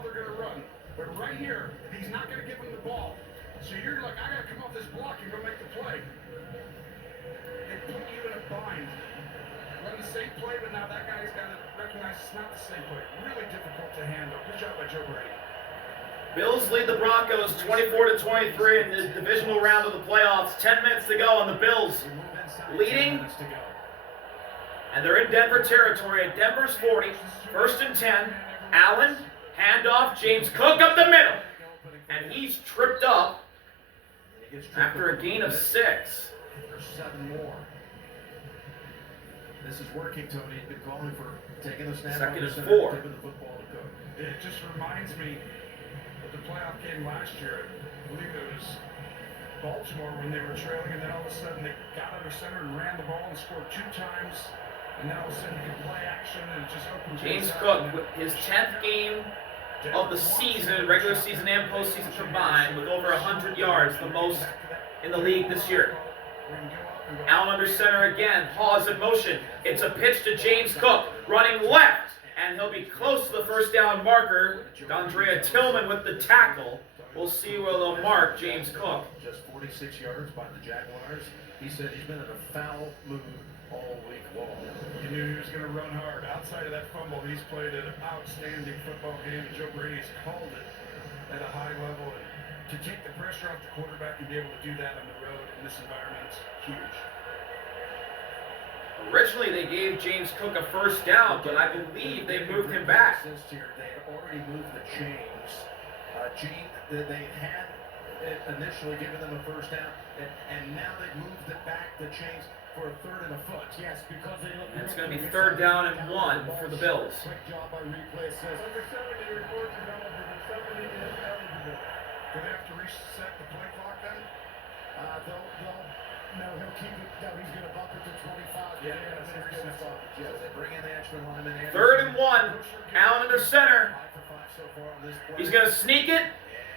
ball, they're going to run. But right here, he's not going to give him the ball. So you're like, I got to come off this block and go make the play. They put you in a bind. Run the same play, but now that guy's got to recognize it's not the same play. Really difficult to handle. Good job by Joe Brady. Bills lead the Broncos 24-23 in the divisional round of the playoffs. 10 minutes to go, and the Bills leading. And they're in Denver territory at Denver's 40. First and 10. Allen, handoff, James Cook up the middle. And he's tripped up after a gain of 6. For 7 more. This is working, Tony. He's been calling for taking the snap. Second and 4. Giving the football to Cook. It just reminds me of the playoff game last year. I believe it was Baltimore when they were trailing, and then all of a sudden they got under center and ran the ball and scored 2 times. And then all of a sudden you can play action and it just opens James Cook with his 10th game of the season, regular season and postseason combined, with over 100 yards, the most in the league this year. Allen under center again, pause in motion. It's a pitch to James Cook, running left, and he'll be close to the first down marker. D'Andrea Tillman with the tackle. We'll see where they'll mark James Cook. Just 46 yards by the Jaguars. He said he's been in a foul mood all week long. You knew he was going to run hard. Outside of that fumble, he's played an outstanding football game. Joe Brady's called it at a high level. And to take the pressure off the quarterback and be able to do that on the road in this environment is huge. Originally, they gave James Cook a first down, but I believe they moved him back. They had already moved the chains. They had initially given them a first down, and now they've moved it back, the chains, for a 3rd and a foot. Yes, because they look. And it's going to be 3rd down and 1 for the Bills. Quick job by replay says. Under 70 reports is eligible. 70 is eligible. Do they have to reset the play clock then? No, he'll keep it. No, he's going to bump it to 25. Yeah, that's Yeah, they bring in the extra lineman. 3rd and 1. Allen under center. He's going to sneak it.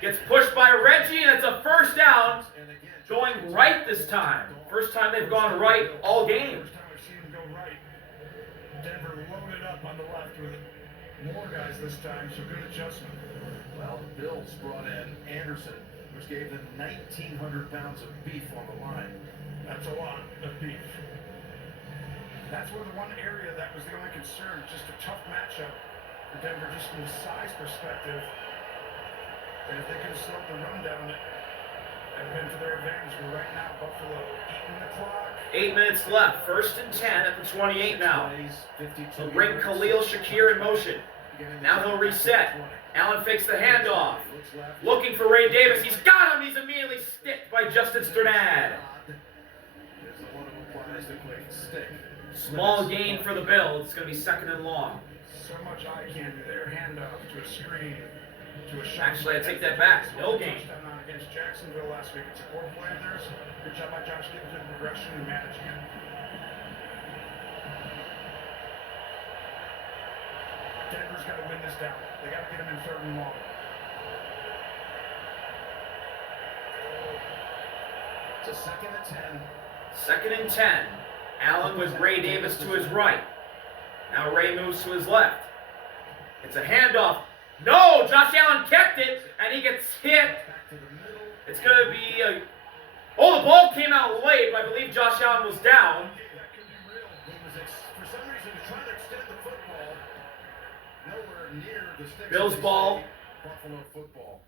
Gets pushed by Reggie, and it's a first down. Going right this time. First time they've gone right all game. First time I've seen him go right. Denver loaded up on the left with more guys this time, so good adjustment. Well, the Bills brought in Anderson, which gave them 1,900 pounds of beef on the line. That's a lot of beef. That's where the one area that was the only concern, just a tough matchup for Denver, just from the size perspective. And if they could have slowed the run down, it would have been to their advantage. But right now, Buffalo eating the clock. 8 minutes left. 1st and 10 at the 28 now. He'll bring Khalil Shakir in motion. Now he'll reset. Allen fakes the handoff. Looking for Ray Davis. He's got him. He's immediately sticked by Justin Sternad. Small gain for the Bills. It's going to be 2nd and long. So much eye candy there. Handoff to a screen. Actually, I take that back. No gain. Touchdown against Jacksonville last week. It's a core play of theirs. Good job by Josh Gibbs in progression and managing it. Denver's got to win this down. They got to get him in 3rd and long. It's a 2nd and 10. 2nd and 10. Allen with Ray Davis to his right. Now Ray moves to his left. It's a handoff. No, Josh Allen kept it, and he gets hit. It's going to be a... Oh, the ball came out late, but I believe Josh Allen was down. That could be real. He was, for some reason, trying to extend the football. Nowhere near the sticks. Bill's ball. Buffalo football.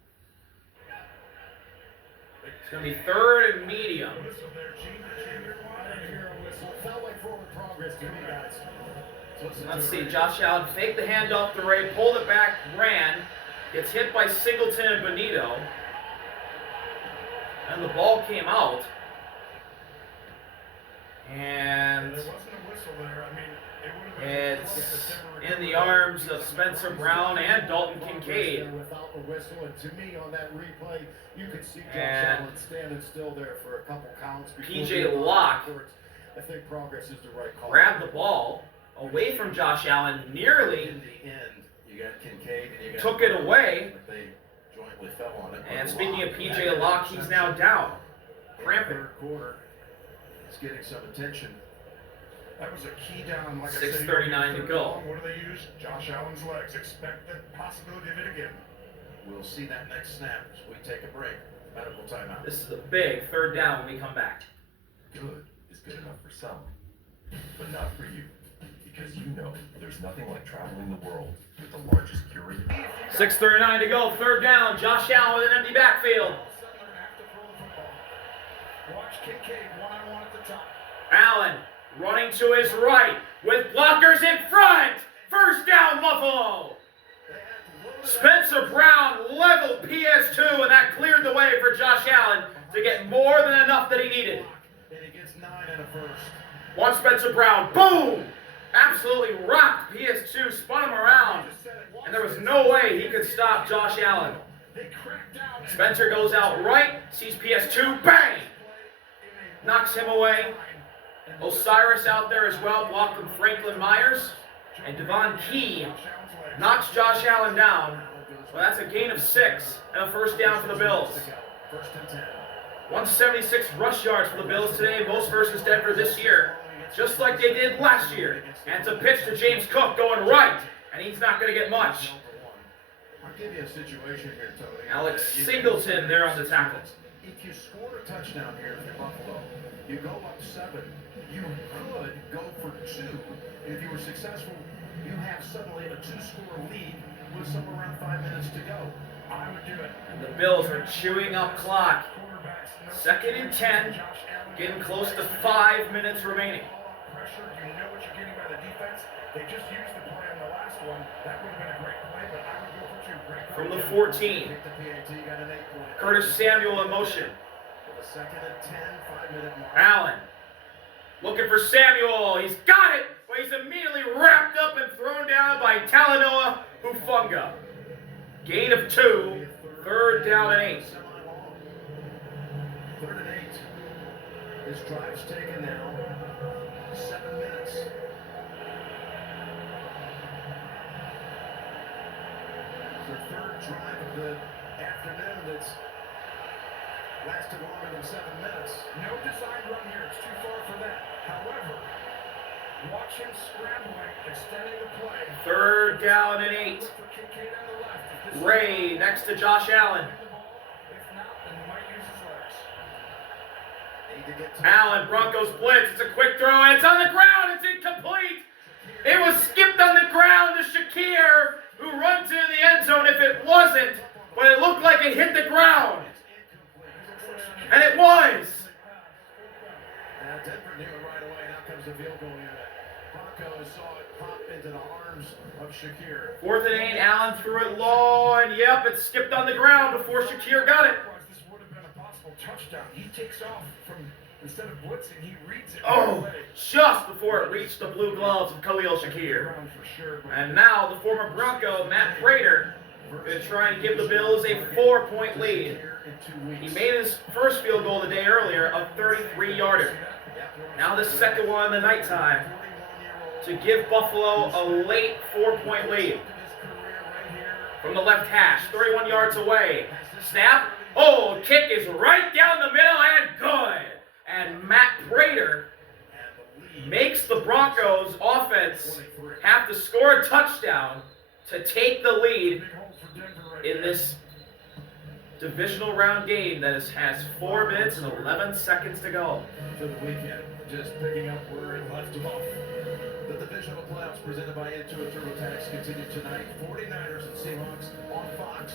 It's going to be 3rd and medium. Whistle there, Gene. I hear a whistle. Felt like forward progress to me, guys. Let's see, Josh Allen faked the handoff to Ray, pulled it back, ran, gets hit by Singleton and Benito, and the ball came out. And there wasn't a whistle there. I mean, it would have been it's in the arms of Spencer Brown and Dalton Kincaid. Without the whistle, and to me on that replay, you could see Josh Allen standing still there for a couple counts. PJ Locke I think progress is the right call. Grabbed the ball away from Josh Allen, nearly in the end. You got Kincaid and you got took it away. They jointly fell on it. And speaking of PJ Locke, he's now down. Cramping. 3rd quarter. It's getting some attention. That was a key down, like 6:39 to go. What do they use? Josh Allen's legs. Expect the possibility of it again. We'll see that next snap as we take a break. Medical timeout. This is a big third down when we come back. Good is good enough for some, but not for you. Because you know there's nothing like traveling the world with the largest curated. 6:39 to go, third down. Josh Allen with an empty backfield. Watch Kincaid one-on-one at the top. Allen running to his right with blockers in front. First down, Buffalo. Spencer Brown leveled PS2, and that cleared the way for Josh Allen to get more than enough that he needed. And he gets 9 and a first. Watch Spencer Brown. Boom! Absolutely rocked PS2, spun him around, and there was no way he could stop Josh Allen. Spencer goes out right, sees PS2, bang! Knocks him away. Osiris out there as well, blocked from Franklin Myers. And Devon Key knocks Josh Allen down. Well, that's a gain of 6 and a first down for the Bills. First and 10. 176 rush yards for the Bills today, most versus Denver this year. Just like they did last year. And it's a pitch to James Cook going right, and he's not going to get much. I'll give you a situation here, Tony. Alex Singleton there on the tackle. If you score a touchdown here for Buffalo, you go up 7. You could go for 2. If you were successful, you have suddenly a 2-score lead with somewhere around 5 minutes to go. I would do it. And the Bills are chewing up clock. Second and 10, getting close to 5 minutes remaining. Pressure, you know what you're getting by the defense. They just used the play on the last one. That would have been a great play, but I would go for 2. Great play. From the 14, Take the PAT, got an 8-point. Curtis Samuel in motion. With a second and 10, 5-minute mark. Allen looking for Samuel. He's got it, but he's immediately wrapped up and thrown down by Talanoa Hufanga. Gain of 2, third down and 8. Third and 8. This drive's taken now 7 minutes. The third drive of the afternoon that's lasted longer than 7 minutes. No design run here. It's too far for that. However, watch him scrambling, extending the play. Third down and 8. Look for Kincaid on the left. If this Ray next to Josh Allen. the ball, if not, then he might use his legs. Need to get to Allen, Broncos blitz. It's a quick throw, and it's on the ground. It's incomplete. It was skipped on the ground to Shakir, who runs into the end zone if it wasn't, but it looked like it hit the ground. And it was. Denver knew it right away. Now comes the field goal unit. Broncos saw it pop into the arms of Shakir. 4th and 8. Allen threw it low, and yep, it skipped on the ground before Shakir got it. This would have been a possible touchdown. He takes off from, instead of blitzing, he reads it. Oh, right away. just before it reached the blue gloves of Khalil Shakir. Ground for sure, but And now the former Bronco, Matt Prater, is trying to give the Bills a 4-point lead. He made his first field goal the day earlier, a 33-yarder. Now the second one in the nighttime to give Buffalo a late 4-point lead. From the left hash, 31 yards away. Snap. Oh, kick is right down the middle and good. And Matt Prater makes the Broncos offense have to score a touchdown to take the lead big hole for Denver right in this divisional round game that has 4 minutes and 11 seconds to go. For the weekend, just picking up where it left off. The divisional playoffs presented by Intuit TurboTax continue tonight. 49ers and Seahawks on Fox.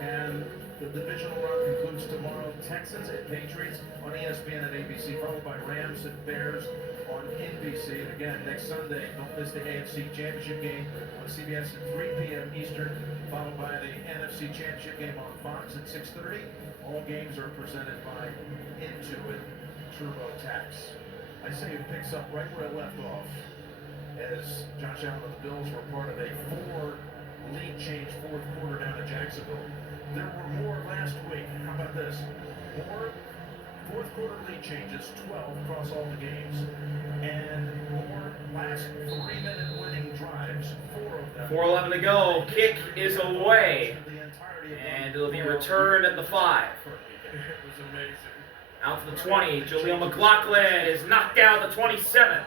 And the divisional round concludes tomorrow. Texans and Patriots on ESPN and ABC, followed by Rams and Bears on NBC. And again, next Sunday, don't miss the AFC Championship game on CBS at 3 p.m. Eastern, followed by the NFC Championship game on Fox at 6:30. All games are presented by Intuit TurboTax. I say it picks up right where it left off, as Josh Allen and the Bills were part of a 4-lead change fourth quarter down in Jacksonville. There were more last week. How about this? More fourth quarter lead changes, 12 across all the games, and more last 3-minute winning drives, 4 of them. 4:11 to go. Kick is away, The entirety of and it'll be returned at the 5. It was amazing. Out to the 20. Jaleel McLaughlin is knocked down at the 27.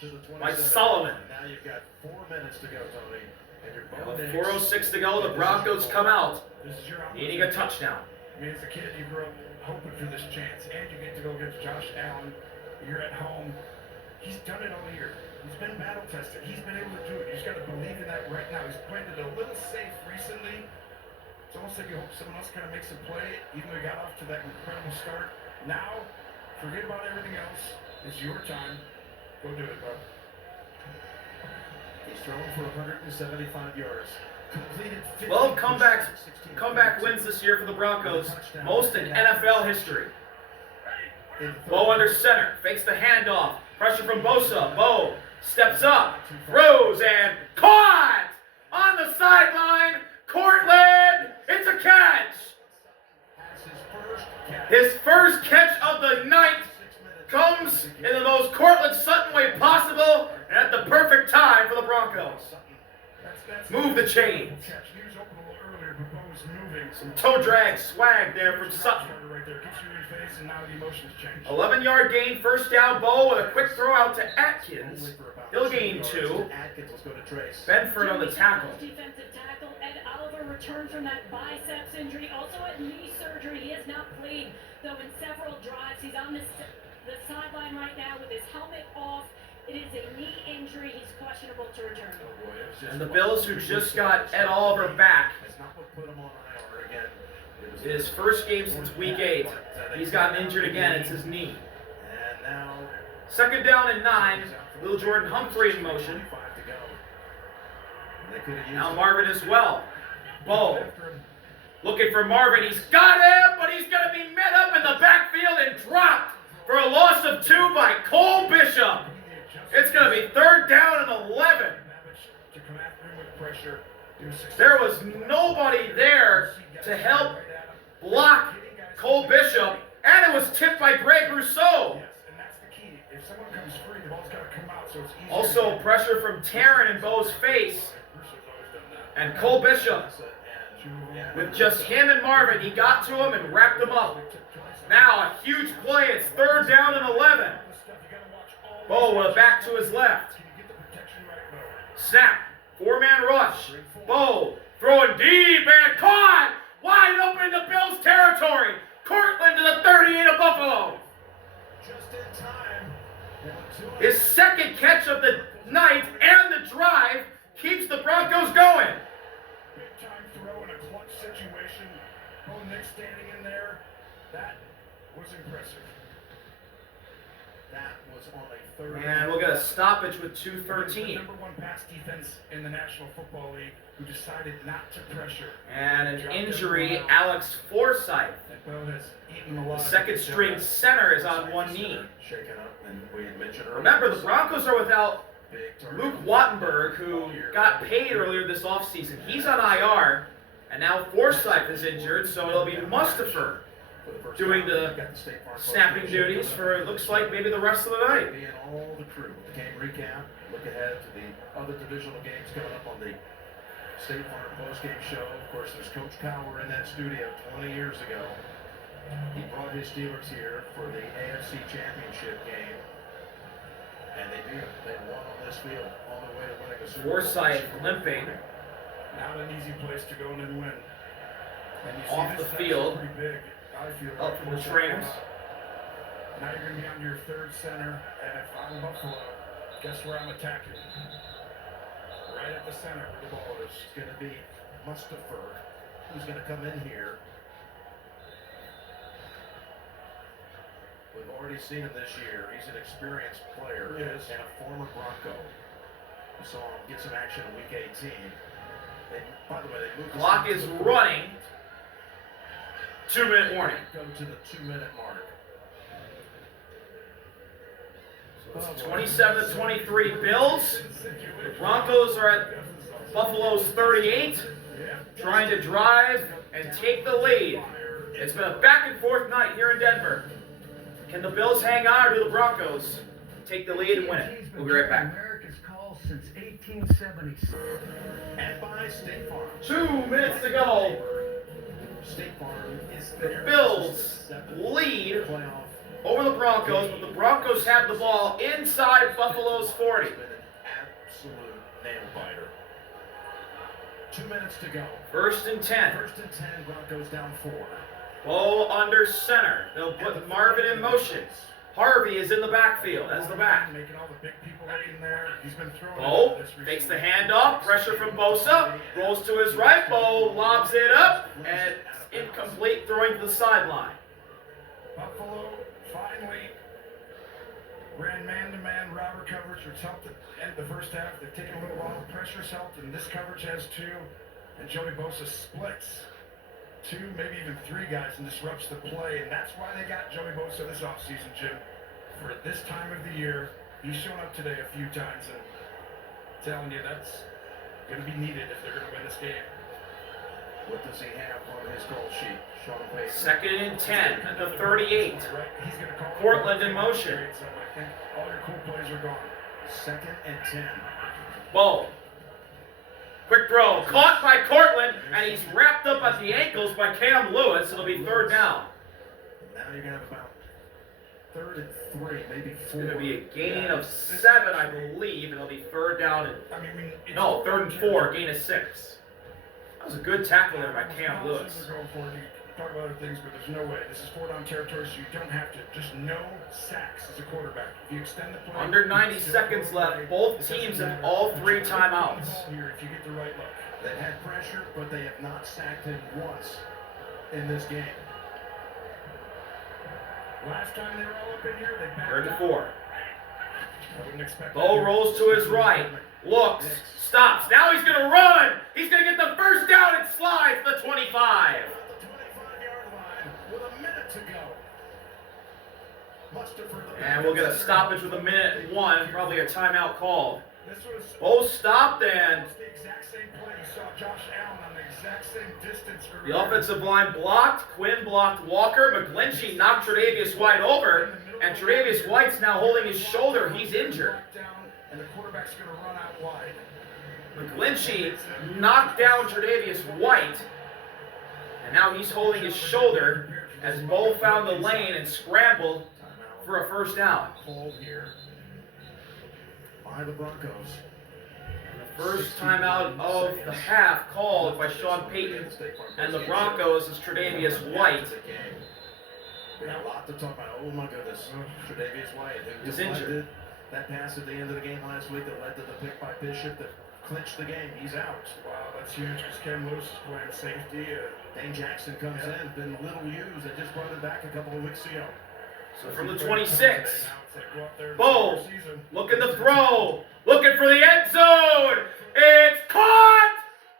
to the 27. by Solomon. Now you've got 4 minutes to go, Tony. And you're With 4:06 to go, the Broncos come out, This is your needing a touchdown. I mean, as a kid, you grew up hoping for this chance, and you get to go against Josh Allen. You're at home. He's done it all year. He's been battle tested. He's been able to do it. You just got to believe in that right now. He's played it a little safe recently. It's almost like you hope someone else kind of makes a play, even though he got off to that incredible start. Now, forget about everything else. It's your time. Go do it, bro. He's thrown for 175 yards. Completed 12 comeback wins this year for the Broncos, most in NFL history. Bo under center, fakes the handoff, pressure from Bosa. Bo steps up, throws, and caught on the sideline. Cortland, it's a catch. His first catch of the night comes in the most Cortland Sutton way possible and at the perfect time for the Broncos. Move the chains. Some toe drag swag there from Sutton. 11-yard gain, first down. Bo with a quick throw out to Atkins. He'll gain 2. Bedford on the tackle. Defensive tackle Ed Oliver returned from that biceps injury. Also had knee surgery. He has not played, though, in several drives. He's on the sideline right now with his helmet off. It is a knee injury. He's questionable to return. And the Bills, who just got Ed Oliver back, his first game since week 8. He's gotten injured again. It's his knee. Second down and 9. Lil Jordan Humphrey in motion. Now Marvin as well. Bo looking for Marvin. He's got him, but he's going to be met up in the backfield and dropped for a loss of 2 by Cole Bishop. It's going to be third down and 11. There was nobody there to help block Cole Bishop, and it was tipped by Greg Rousseau. Also pressure from Taryn in Bo's face, and Cole Bishop, with just him and Marvin, he got to him and wrapped him up. Now a huge play, it's third down and 11. Bo with a back to his left. Snap, 4-man rush. Bo throwing deep and caught! Wide open in the Bills' territory. Cortland to the 38 of Buffalo. His second catch of the night and the drive keeps the Broncos going. Big time throw in a clutch situation. Bo Nick standing in there. That was impressive. That was on a third. And we'll get a stoppage with 2:13. The number 1 pass defense in the National Football League, who decided not to pressure. And an injury, Alex Forsythe. The second string center is on one knee. Remember, the Broncos are without Luke Wattenberg, who got paid earlier this offseason. He's on IR, and now Forsythe is injured, so it'll be Mustafer doing the snapping duties for, it looks like, maybe the rest of the night. And all the crew. The game recap. Look ahead to the other divisional games coming up on the State Farm post-game show. Of course, there's Coach Cowher in that studio 20 years ago. He brought his Steelers here for the AFC Championship game. And they did. They won on this field on the way to winning a Super Bowl. Forsythe limping. Not an easy place to go and win. And you see Off the this, field. Pretty big, I feel Up like, from the for trainers. Now you're going to be on your third center, and if I'm Buffalo, guess where I'm attacking? Right at the center where the ball is. It's going to be Mustafer, who's going to come in here. We've already seen him this year. He's an experienced player and a former Bronco. We saw him get some action in Week 18. By the way, they moved Clock is running. 2-minute warning. Go to the 2-minute mark. So it's 27-23 Bills. The Broncos are at Buffalo's 38, trying to drive and take the lead. It's been a back and forth night here in Denver. Can the Bills hang on, or do the Broncos take the lead and win it? We'll be right back. America's call since 1876. And by State Farm. 2 minutes to go. State Farm is The Bills lead playoff over the Broncos, but the Broncos have the ball inside Buffalo's 40. It's been an absolute nail biter. 2 minutes to go. 1st and 10. 1st and 10, Broncos down 4. Bo under center. They'll put Marvin in motion. Harvey is in the backfield as the back. Making all the big people in there. He's been throwing Bo takes the handoff. Pressure from Bosa. Rolls to his right. Bo lobs it up. And it's incomplete, throwing to the sideline. Buffalo finally ran man-to-man robber coverage, which helped at the end of the first half. They've taken a little while. Pressure's helped, and this coverage has 2. And Joey Bosa splits 2, maybe even 3 guys and disrupts the play. And that's why they got Joey Bosa this offseason, Jim. For this time of the year, he's shown up today a few times, and I'm telling you, that's going to be needed if they're going to win this game. What does he have on his call sheet? Sean Payton. 2nd and 10 at the 38. Right? He's going to call Portland in motion. So I think all your cool plays are gone. 2nd and 10. Bo. Quick throw. Caught by Cortland, and he's wrapped up at the ankles by Cam Lewis. It'll be 3rd down. Now you're going to have about 3rd and 3, maybe 4. It's going to be a gain of 7, I believe, and it'll be 3rd down. I mean, No, 3rd and 4, gain of 6. That was a good tackle there by Cam Lewis. They're going for it. You can talk about other things, but there's no way. This is 4-down territory, so you don't have to. Just no sacks as a quarterback. If you extend the play, Under 90 seconds left. Both teams have all 3 timeouts. Here, if you get the right look. They've had pressure, but they have not sacked him once in this game. Last time they were all up in here, they backed 3rd and out. 4. I wouldn't expect Bo that. rolls to his right. Looks. Stops. Now he's going to run. He's going to get the 1st down and slides the 25. The 25-yard line with a minute to go. Much deferred the And we'll get a stoppage with 1:01. Probably a timeout called. This was Bo stopped, and almost the exact same play. You saw Josh Allen on the exact same distance. the offensive line blocked. Quinn blocked Walker. McGlinchey knocked Tre'Davious White over. And Tre'Davious White's now holding his shoulder. He's injured. And the quarterback's going to run out wide. McGlinchey knocked down Tre'Davious White. And now he's holding his shoulder as Bo found the lane and scrambled for a 1st down. Called here by the Broncos. The first timeout of the half called by Sean Payton and the Broncos is Tre'Davious White. We have a lot to talk about. Oh my goodness. Tre'Davious White, who He's injured. that pass at the end of the game last week that led to the pick by Bishop that clinched the game. He's out. Wow, that's huge because Cam Lewis is playing safety. Dane Jackson comes in, been little used. They just brought him back a couple of weeks ago. So from the 26, Bo looking to throw, looking for the end zone. It's caught!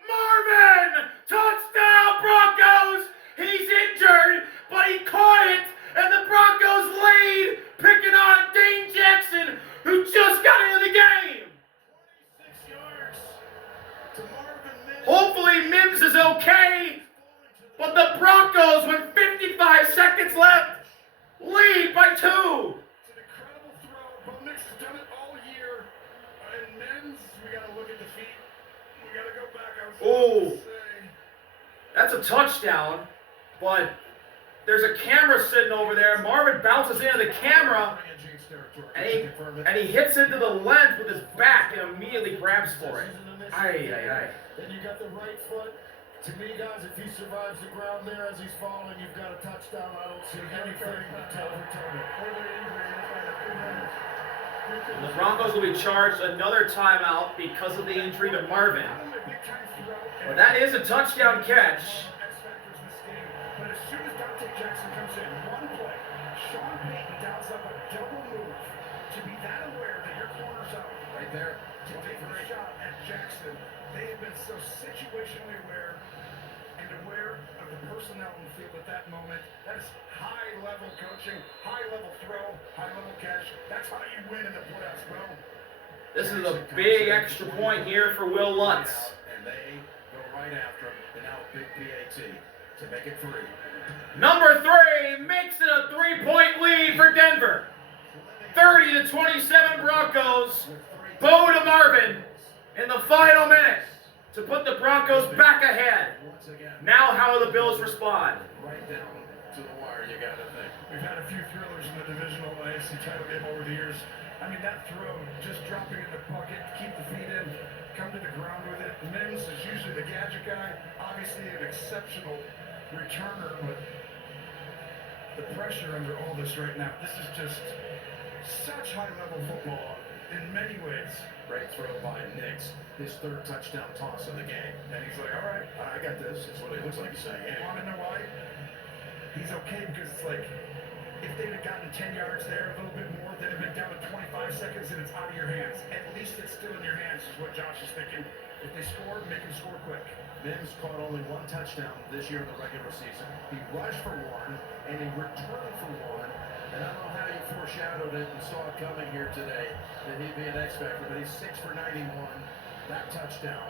Marvin! Touchdown Broncos! He's injured, but he caught it, and the Broncos lead, picking on Dane Jackson, who just got into the game. 26 yards to Marvin Mims. Hopefully Mims is okay, but the Broncos, with 55 seconds left, lead by 2. It's an incredible throw. Bo Nix has done it all year. And Mims, we got to look at the feet. We got to go back. I was going to say. That's a touchdown, but there's a camera sitting over there. Marvin bounces into the camera, and he hits into the lens with his back and immediately grabs for it. Aye, aye, aye. Then you got the right foot. To me, guys, if he survives the ground there as he's falling, you've got a touchdown. I don't see anything to overturn it. The Broncos will be charged another timeout because of the injury to Marvin. But that is a touchdown catch. But as soon as Dante Jackson comes in, one play, Sean Payton dials up a double move to be that aware that your corner's out right there to take a shot at Jackson. They have been so situationally aware and aware of the personnel in the field at that moment. That is high-level coaching, high-level throw, high-level catch. That's how you win in the playoffs, bro. This is a big extra point here for Will Lutz. And they go right after him. And now a big PAT to make it 3. Number 3 makes it a 3-point lead for Denver. 30-27 Broncos. Bo to Marvin in the final minute to put the Broncos back ahead. Now how will the Bills respond? Right down to the wire, you got to think. We've had a few thrillers in the divisional AFC title game over the years. I mean, that throw, just dropping it in the bucket, keep the feet in, come to the ground with it. Mims is usually the gadget guy, obviously an exceptional returner, but the pressure under all this right now, this is just such high-level football in many ways. Great throw by Nix, his third touchdown toss of the game. And he's like, all right, I got this. That's what it looks like he's saying. you want to know why? He's okay because it's like, if they'd have gotten 10 yards there, a little bit more, they'd have been down to 25 seconds and it's out of your hands. At least it's still in your hands is what Josh is thinking. If they score, make them score quick. Mims caught only one touchdown this year in the regular season. He rushed for one, and he returned for one. And I don't know how you foreshadowed it and saw it coming here today that he'd be an X factor, but he's 6 for 91. That touchdown.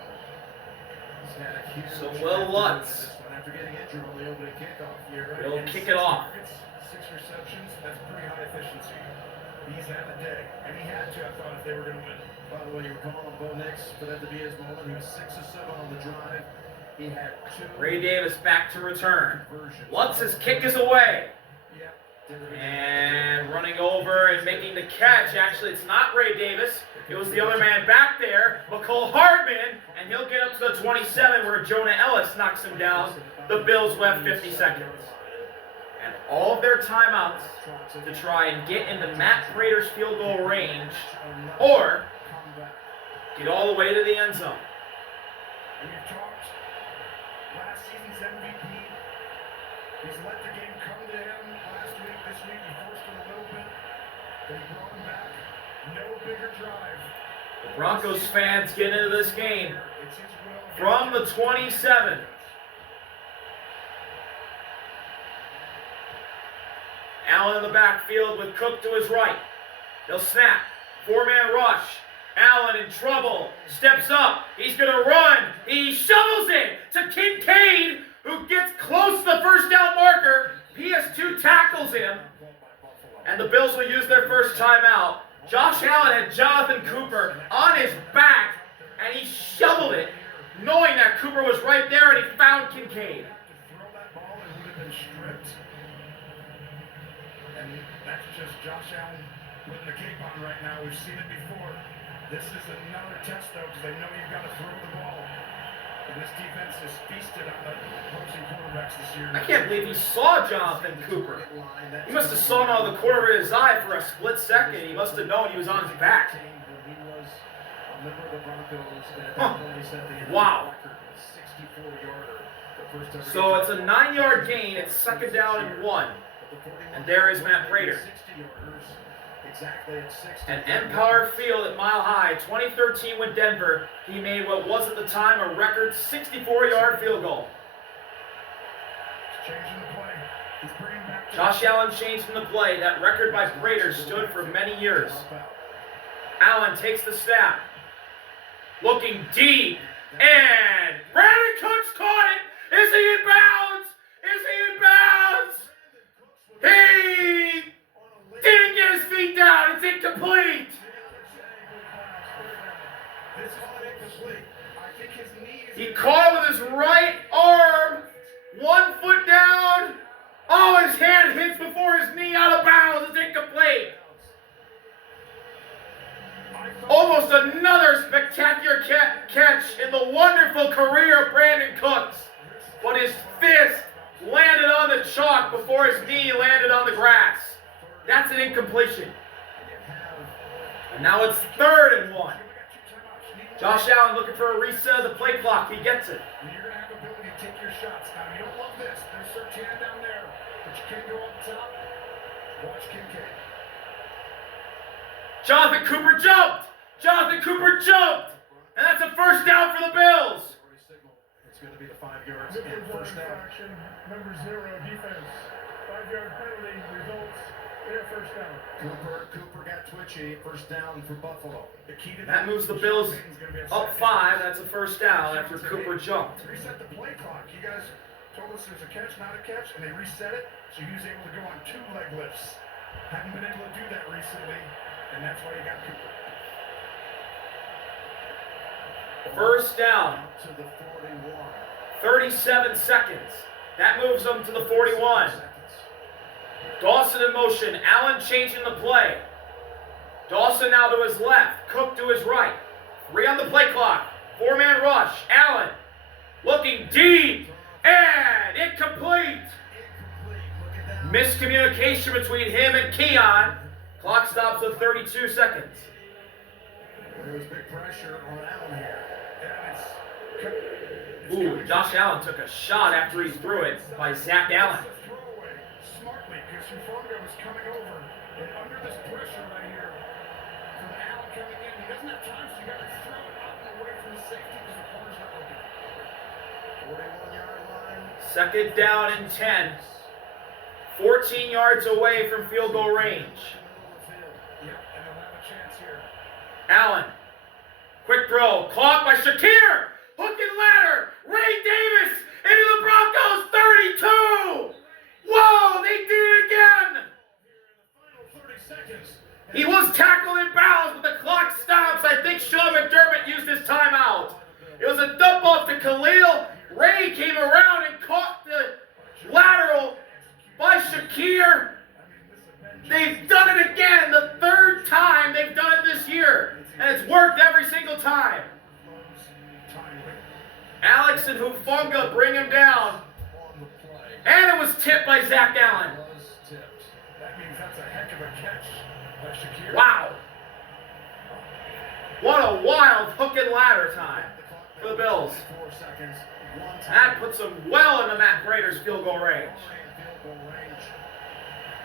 He's had a huge. So Will Lutz. After getting injured on the opening kickoff. He'll kick it off. 6 receptions, that's pretty high efficiency. He's had a day, and he had to, I thought, if they were going to win. By the way, you were calling Bo Nix for that to be his moment. He was 6 of 7 on the drive. He had 2. Ray Davis back to return. conversions. Lutz's kick is away. Yeah. And running over and making the catch. Actually, it's not Ray Davis. It was the other man back there, McCole Hardman, and he'll get up to the 27 where Jonah Ellis knocks him down. The Bills will have 50 seconds. And all of their timeouts to try and get into Matt Prater's field goal range or get all the way to the end zone. And you've talked last season's MVP. He's let the game come to him last week. This week he forced it a little bit. They brought him back. No bigger drive. The Broncos fans get into this game It's his will. from the 27. Allen in the backfield with Cook to his right. They'll snap. 4-man rush. Allen in trouble. Steps up. He's going to run. He shovels it to Kincaid, who gets close to the first down marker. PS2 tackles him. And the Bills will use their first timeout. Josh Allen had Jonathan Cooper on his back, and he shoveled it, knowing that Cooper was right there, and he found Kincaid. To throw that ball, it would have been stripped. And that's just Josh Allen putting the cape on right now. We've seen it before. This is another test, though, because they know you've got to throw the ball. And this defense has feasted on the opposing quarterbacks this year. I can't believe he saw Jonathan Cooper. He must have saw him out of the corner of his eye for a split second. He must have known he was on his back. He was a member of the Broncos. Wow. 64-yarder. So it's a 9-yard gain. It's 2nd down and 1. And there is Matt Prater. Exactly at 60. At Empower Field at Mile High, 2013 with Denver, he made what was at the time a record 64-yard field goal. He's changing the play. He's bringing back Josh Allen changed the play. That record by Prater stood for many years. Allen takes the snap. Looking deep. And Brandon Cooks caught it. Is he in bounds? Is he in bounds? He didn't get his feet down. It's incomplete. This is incomplete. I think his knee is. He caught it with his right arm. 1 foot down. Oh, his hand hits before his knee out of bounds. It's incomplete. Almost another spectacular catch in the wonderful career of Brandon Cooks. But his fist landed on the chalk before his knee landed on the grass. That's an incompletion. And now it's 3rd and 1. Josh Allen looking for a reset of the play clock. He gets it. And you're going to have the ability to take your shots. Now, you don't love this. There's Sertan down there. But you can't go up top. Watch Kincaid. Jonathan Cooper jumped. Jonathan Cooper jumped. And that's a 1st down for the Bills. It's going to be the 5 yards Good and goal 1st down. infraction, number 0 defense. 5-yard penalty results in a 1st down. Cooper got twitchy. 1st down for Buffalo. The key to That moves the Bills up 5. That's a 1st down after Cooper jumped. Reset the play clock. You guys told us there's a catch, not a catch, and they reset it, so he was able to go on 2 leg lifts. Haven't been able to do that recently, and that's why you got Cooper. 1st down. To the 41. 37 seconds. That moves them to the 41. Dawson in motion. Allen changing the play. Dawson now to his left. Cook to his right. 3 on the play clock. 4-man rush. Allen looking deep. And incomplete. Miscommunication between him and Keon. Clock stops with 32 seconds. There was big pressure on Allen here. Ooh, Josh Allen took a shot after he threw it by Zach Allen. Smartly, because Hufanga was coming over, and under this pressure right here from Allen coming in, he doesn't have time, so you got to throw it up and away from the safety because the corner's not open. 41-yard line. Second down and 10. 14 yards away from field goal range. Yep, and they'll have a chance here. Allen. Quick throw. Caught by Shakir. Hook and ladder. Ray Davis into the Broncos 32. Whoa, they did it again. He was tackled in bounds, but the clock stops. I think Sean McDermott used his timeout. It was a dump off to Khalil. Ray came around and caught the lateral by Shakir. They've done it again, the third time they've done it this year. And it's worked every single time. Alex and Hufanga bring him down. And it was tipped by Zach Allen. That means that's a heck of a catch by Shakir. Wow. What a wild hook and ladder time for the Bills. That puts them well into Matt Prater's field goal range.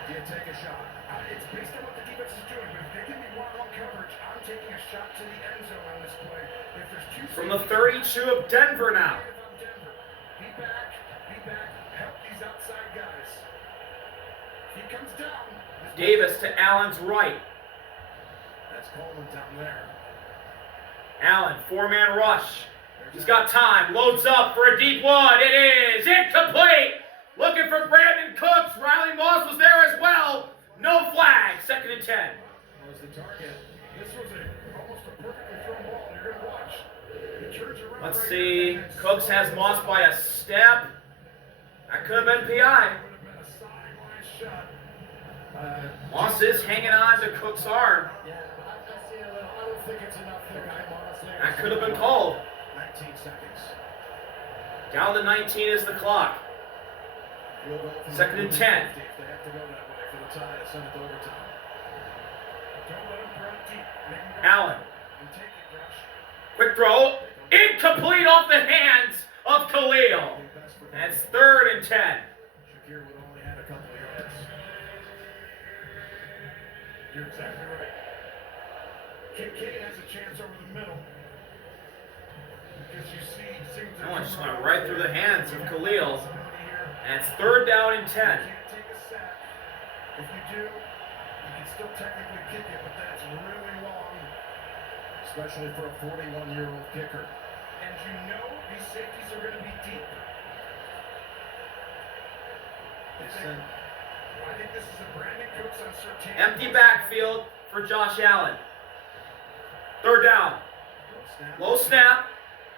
Do you take a shot? It's based on what the defense is doing, but if they give me one-on-one coverage, I'm taking a shot to the end zone on this play. If there's two From the 32 of Denver now. Be back, help these outside guys. He comes down. Davis to Allen's right. That's Coleman down there. Allen, 4-man rush. He's got time. Loads up for a deep one. It is incomplete. Looking for Brandon Cooks. Riley Moss was there as well. No flag. 2nd and 10. Was the target. This was almost a perfectly thrown ball. You're going to watch. He turns around. Let's right see. here. Cooks has Moss by a step. That could have been PI. Would have been a sideline shot. Moss is hanging on to Cook's arm. Yeah, I see it a little. I don't think it's enough there, honestly. That could have been called. 19 seconds. Down to 19 is the clock. 2nd and 10. If they have to go that way for the tie to send it to overtime. Don't let him throw it deep. Make him go. Allen. And take it, Josh. Quick throw. Incomplete off the hands of Khalil. That's 3rd and 10. Shakir would only had a couple of yards. You're exactly right. Kincaid has a chance over the middle. Because you see, That one just went right through the hands of Khalil. And it's 3rd down and 10. You can't take a sack. If you do, you can still technically kick it, but that's really long. Especially for a 41-year-old kicker. And you know these safeties are going to be deep. I think this is a Brandon Cooks uncertainty. Empty backfield for Josh Allen. 3rd down. Low snap.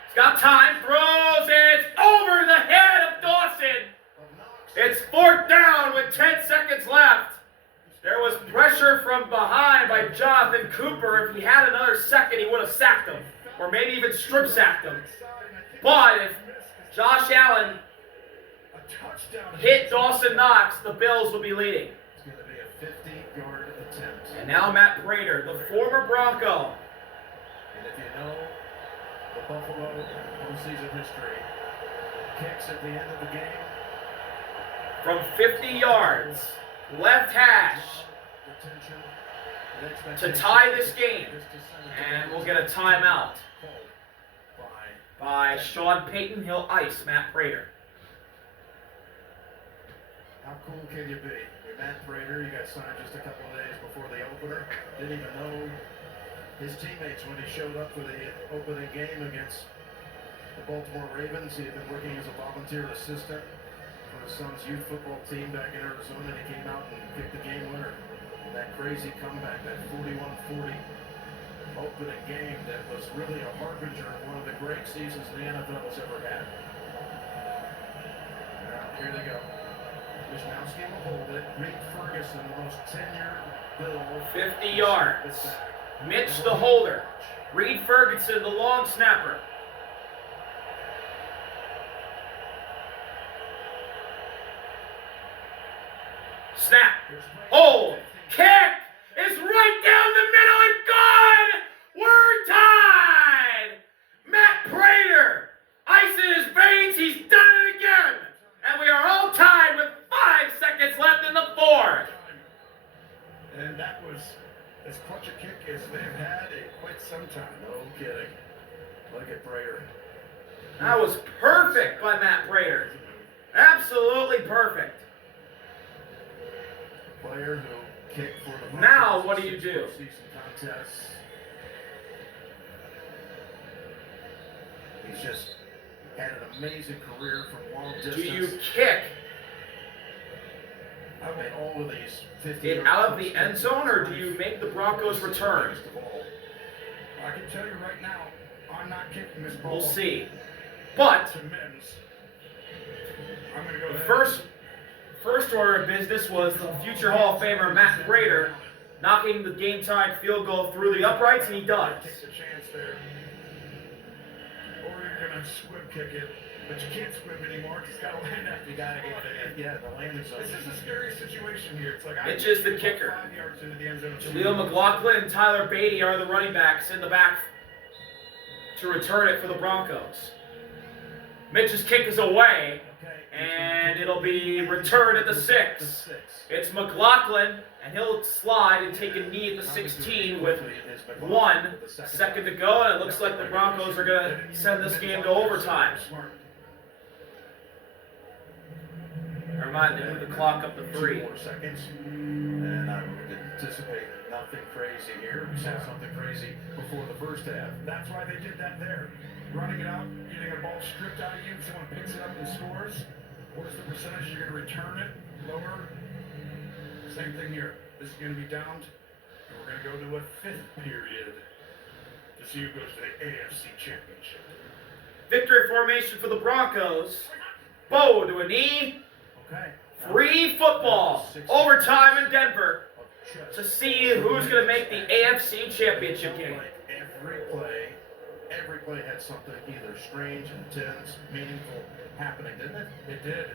He's got time. Throws it over the head of Dawson. It's 4th down with 10 seconds left. There was pressure from behind by Jonathan Cooper. If he had another second, he would have sacked him. Or maybe even strip sacked him. But if Josh Allen hit Dawson Knox, the Bills will be leading. It's going to be a 50-yard attempt. And now Matt Prater, the former Bronco. And if you know the Buffalo postseason history, kicks at the end of the game. From 50 yards, left hash, to tie this game. And we'll get a timeout by Sean Payton. He'll ice Matt Prater. How cool can you be? You're Matt Prater, you got signed just a couple of days before the opener. Didn't even know his teammates when he showed up for the opening game against the Baltimore Ravens. He had been working as a volunteer assistant for his son's youth football team back in Arizona, and he came out and kicked the game winner. That crazy comeback, that 41-40 opening game that was really a harbinger of one of the great seasons the NFL has ever had. Here they go. Wisnowski will hold it. Reed Ferguson, the most tenured Bill. 50 yards. Mitch the holder. Reed Ferguson, the long snapper. Snap. Hold. Kick is right down the middle and gone. We're tied. Matt Prater. Ice in his veins. He's done it again. And we are all tied with 5 seconds left in the fourth. And that was as clutch a kick as they've had in quite some time. No kidding. Look at Prater. That was perfect by Matt Prater. Absolutely perfect. Player who kicked for the Now, what do you do? Season contests. He's just had an amazing career from long distance. Do you kick I mean, all of these 50 it out of the end zone, or do you make the Broncos return? I can tell you right now, I'm not kicking this ball. We'll see. But To Mims. I'm going to go the ahead. first order of business was the future Hall of Famer Matt Prater knocking the game-tied field goal through the uprights, and he does. Take the chance there. Or you're going to squib kick it. But you can't squib anymore because it's got to land after You gotta get it. Yeah, the landing zone. This is a scary situation here. It's like Mitch is the kicker. 5 yards into the end zone. Jaleel McLaughlin and Tyler Beatty are the running backs in the back to return it for the Broncos. Mitch's kick is away, and it'll be returned at the 6. It's McLaughlin, and he'll slide and take a knee at the 16 with 1 second to go, and it looks like the Broncos are going to send this game to overtime. Never mind, they moved the clock up to 3. 2 more seconds. And I would anticipate nothing crazy here. We saw something crazy before the first half. That's why they did that there. Running it out, getting a ball stripped out of you, and someone picks it up and scores. What is the percentage you're going to return it? Lower. Same thing here. This is going to be downed, and we're going to go to a 5th period to see who goes to the AFC Championship. Victory formation for the Broncos. Bo to a knee. Okay. Free football. Overtime in Denver to see who's going to make the AFC Championship game. Every play had something either strange, intense, meaningful happening, didn't it? It did.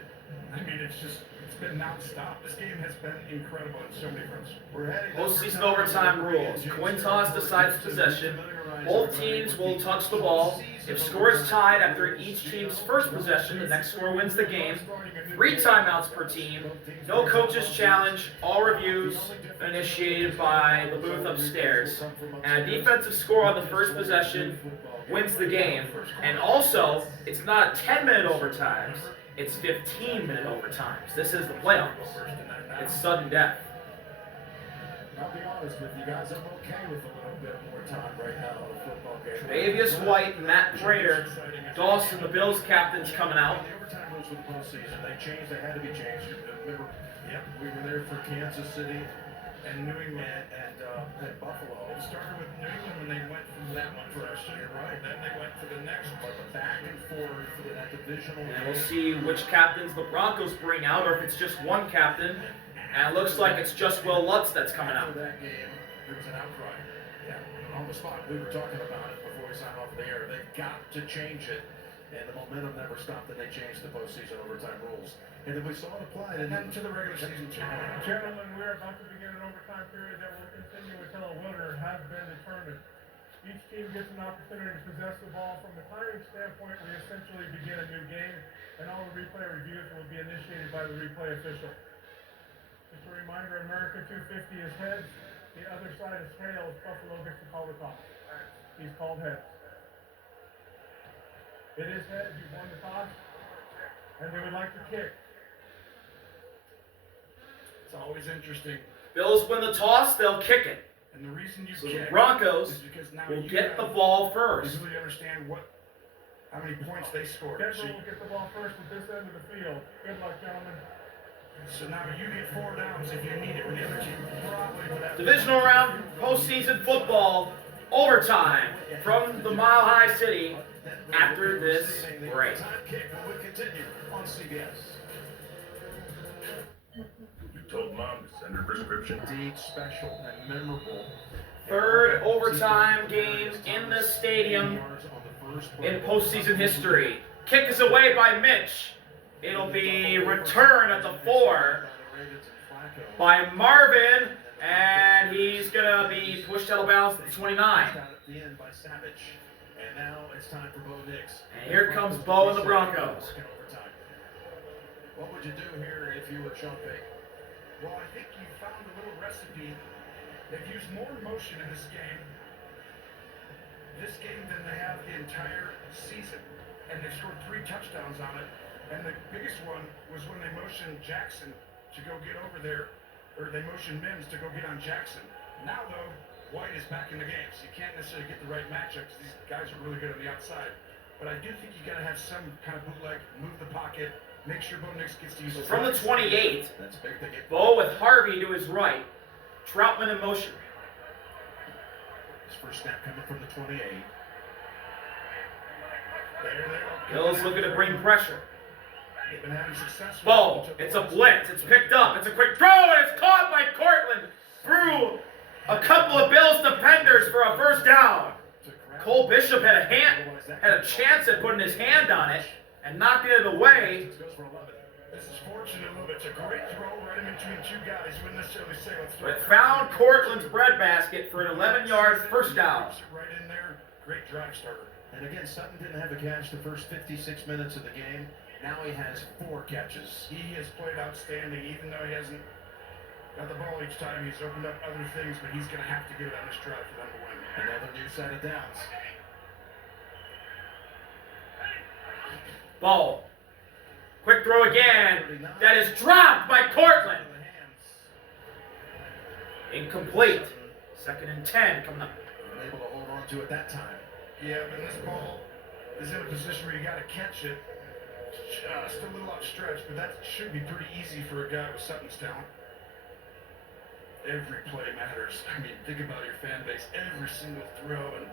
I mean, it's been nonstop. This game has been incredible in so many fronts. We're heading Postseason overtime rules. Coin toss decides possession. Both teams will touch the ball. If score is tied after each team's first possession, the next score wins the game. 3 timeouts per team. No coaches challenge. All reviews initiated by the booth upstairs. And a defensive score on the first possession wins the game. And also, it's not 10-minute overtimes. It's 15-minute overtimes. This is the playoffs. It's sudden death. I'll be honest with you guys, I'm okay with a little bit more time right now in the football game. Tre'Davious White, Matt Prater, Dawson, the Bills captains coming out. The overtime rules for the postseason, they changed, they had to be changed. Remember, we were there for Kansas City And New England. and Buffalo. It started with New England when they went from that one first. You're right. Then they went to the next one. But the back and forth in that divisional And we'll see which captains the Broncos bring out, or if it's just one captain. And it looks like it's just Will Lutz that's coming out. After that game, there was an outcry. Yeah, on the spot. We were talking about it before we signed off the air. They've got to change it. And the momentum never stopped, and they changed the postseason overtime rules. And then we saw it applied. And then to the regular season championship. Gentlemen, we're about to begin an overtime period that will continue until a winner has been determined. Each team gets an opportunity to possess the ball. From a timing standpoint, we essentially begin a new game, and all the replay reviews will be initiated by the replay official. Just a reminder, America 250 is heads, the other side is tails. Buffalo gets to call the toss. He's called heads. It is heads, you've won the toss, and they would like to kick. It's always interesting. Bills win the toss, they'll kick it. And the reason you So the kick Broncos is because now will you get the have ball the first. ability to understand how many points they scored. Denver will get the ball first at this end of the field. Good luck, gentlemen. So now you get 4 downs if you need it, when the other team probably would have. Divisional round, postseason football, overtime from the Mile High City after this break. Time kick will continue on CBS. You told Mom to send her prescription. Indeed special and memorable. Third overtime game in the stadium in postseason history. Kick is away by Mitch. It'll be return at the 4 by Marvin, and he's gonna be pushed out of bounds at the 29. And now it's time for Bo Nix. And here comes Bo and the Broncos. What would you do here if you were Sean Payton? Well, I think you found a little recipe. They've used more motion in this game than they have the entire season. And they've scored 3 touchdowns on it. And the biggest one was when they motioned Jackson to go get over there, or they motioned Mims to go get on Jackson. Now, though, White is back in the game, so you can't necessarily get the right matchup because these guys are really good on the outside. But I do think you got to have some kind of bootleg, move the pocket, make sure Bo Nix gets to use From the 28, That's big to get. Bo with Harvey to his right. Troutman in motion. His first snap coming from the 28. Bill's looking to bring pressure. They've been having success. Bo, it's a blitz. It's picked up. It's a quick throw, and it's caught by Cortland through a couple of Bills defenders for a first down. Cole Bishop had a chance at putting his hand on it and knocked it away. This is fortunate a little bit. It's a great throw right in between 2 guys. You wouldn't necessarily say let's throw. But it found Cortland's breadbasket for an 11-yard first down. Right in there. Great drive starter. And again, Sutton didn't have a catch the first 56 minutes of the game. Now he has 4 catches. He has played outstanding, even though he hasn't got the ball each time. He's opened up other things, but he's going to have to get it on this drive for them to win. Another new set of downs. Ball. Quick throw again. That is dropped by Cortland. Incomplete. 2nd and 10 coming up. Able to hold on to it that time. Yeah, but this ball is in a position where you got to catch it just a little outstretched, but that should be pretty easy for a guy with Sutton's talent. Every play matters. I mean, think about your fan base. Every single throw, and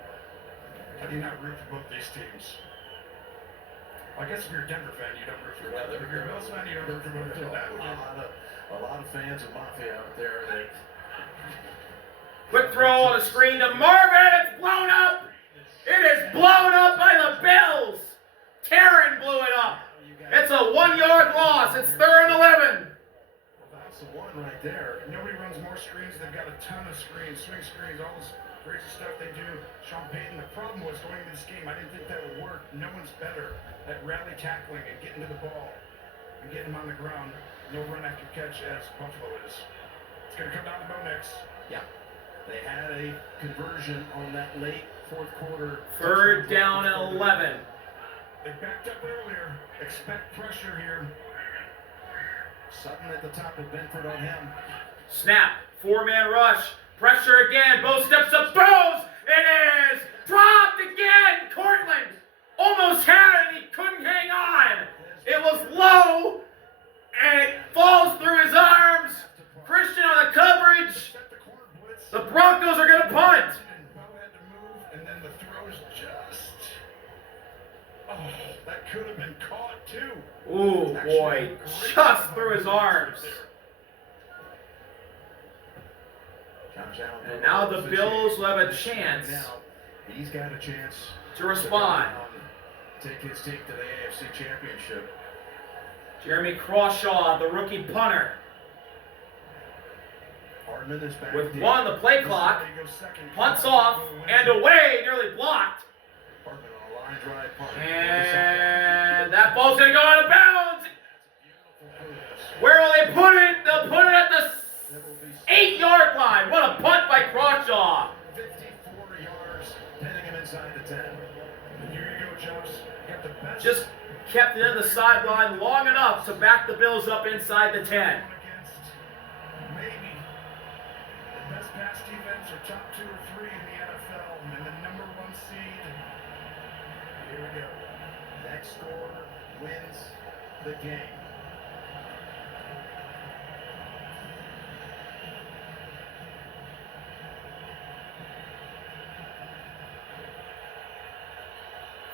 how do you not root for both these teams? I guess if you're a Denver fan, you don't root for the other. If you're a Bills fan, you don't root for both. A lot of fans of Mafia out there. Quick throw on the screen to Marvin. It's blown up. It is blown up by the Bills. Taryn blew it up. It's a 1-yard loss. It's 3rd and 11. That's the one right there. Nobody runs more screens. They've got a ton of screens, swing screens, all this crazy stuff they do. Sean Payton, the problem was going into this game, I didn't think that would work. No one's better at rally tackling and getting to the ball and getting him on the ground. No run after catch as Buffalo is. It's going to come down to Bo Nix. Yeah. They had a conversion on that late 4th quarter. 3rd down and 11. They backed up earlier. Expect pressure here. Sutton at the top of Benford on him. Snap. 4-man rush. Pressure again. Bo steps up, throws. It is dropped again. Cortland almost had it. He couldn't hang on. It was low, and it falls through his arms. Christian on the coverage. The Broncos are going to punt. Bo had to move, and then the throw's just... Oh, that could have been caught, too. Ooh, boy. Just through his arms. And now the Bills will have a chance He's got a chance to respond. Take his team to the AFC Championship. Jeremy Crawshaw, the rookie punter. Hardman is back With deep. 1 on the play clock, punts off and away, nearly blocked. Hardman on a line drive punt. And that ball's going to go out of bounds. Where will they put it? They'll put it at the 8-yard line. What a punt by Crawshaw. 54 yards, pinning him inside the 10. And here you go, Josh. You got the best... Just kept it in the sideline long enough to back the Bills up inside the 10. Against maybe the best pass defense or top 2 or 3 in the NFL and the number 1 seed. Here we go. Next score wins the game.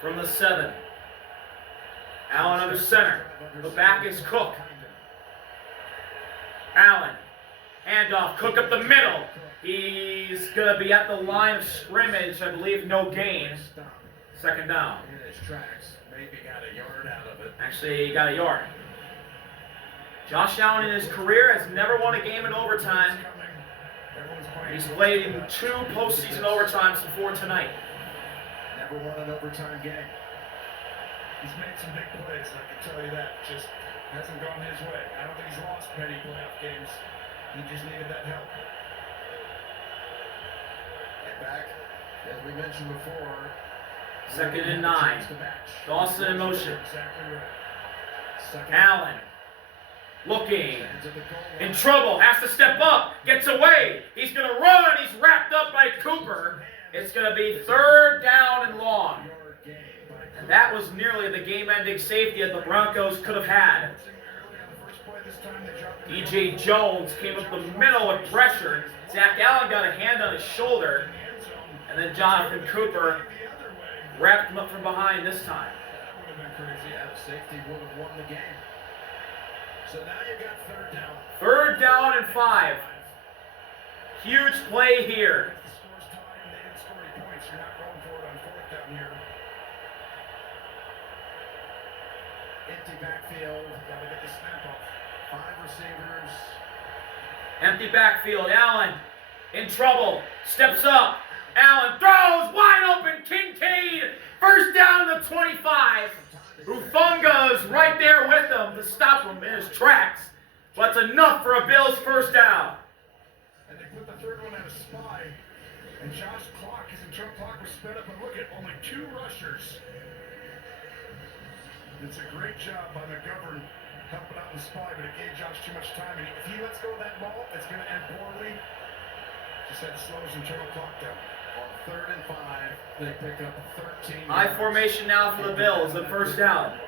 From the 7. Allen under center. The back is Cook. Allen. Handoff. Cook up the middle. He's going to be at the line of scrimmage. I believe no gain. Second down. In his tracks. Maybe got a yard out of it. Actually, he got a yard. Josh Allen in his career has never won a game in overtime. He's played in 2 postseason overtimes before tonight. Never won an overtime game. He's made some big plays, I can tell you that. Just hasn't gone his way. I don't think he's lost many playoff games. He just needed that help. And back, as we mentioned before. Second and 9. Dawson in motion. Exactly right. Second. Allen. Looking. In trouble. Has to step up. Gets away. He's going to run. He's wrapped up by Cooper. It's going to be 3rd down and long. And that was nearly the game-ending safety that the Broncos could have had. E.J. Jones came up the middle with pressure. Zach Allen got a hand on his shoulder. And then Jonathan Cooper wrapped him up from behind this time. That would have been crazy. Yeah, the safety would have won the game. So now you got 3rd down. 3rd down and 5. Huge play here. If the score's tied and they didn't score any points, you're not going for it on 4th down here. Empty backfield. Gotta get the snap off. 5 receivers. Empty backfield. Allen in trouble. Steps up. Allen throws. Wide open. Kincaid. First down to 25. Rufunga's right there with him to stop him in his tracks. But it's enough for a Bills first down. And they put the 3rd one at a spy. And Josh clock was sped up. And look at only 2 rushers. It's a great job by McGovern helping out in the spy, but it gave Josh too much time. And if he lets go of that ball, it's going to end poorly. Just had to slow his internal clock down. On 3rd and 5, they pick up 13. High formation now for the Bills. The first down.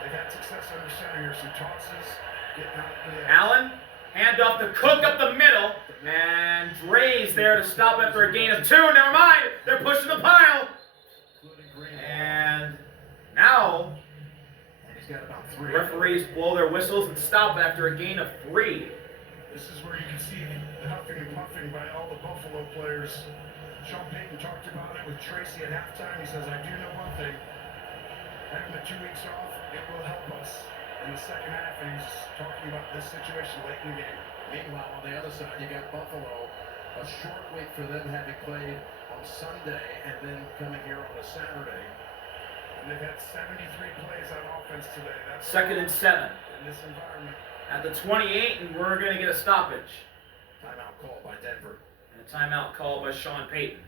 They've had success under center here. Some tosses, getting out of the Allen, hand off to Cook up the middle. And Dre's there to stop after a gain of 2. Never mind. They're pushing the pile. And now He's got about 3. referees blow their whistles and stop after a gain of 3. This is where you can see the huffing and puffing by all the Buffalo players. Sean Payton talked about it with Tracy at halftime. He says, I do know one thing. Having the 2 weeks off, it will help us in the second half. And he's talking about this situation late in the game. Meanwhile, on the other side, you got Buffalo. A short week for them, having played on Sunday and then coming here on a Saturday. And they've had 73 plays on offense today. That's 2nd and 7. in this environment. At the 28, and we're going to get a stoppage. Timeout call by Denver. And a timeout called by Sean Payton.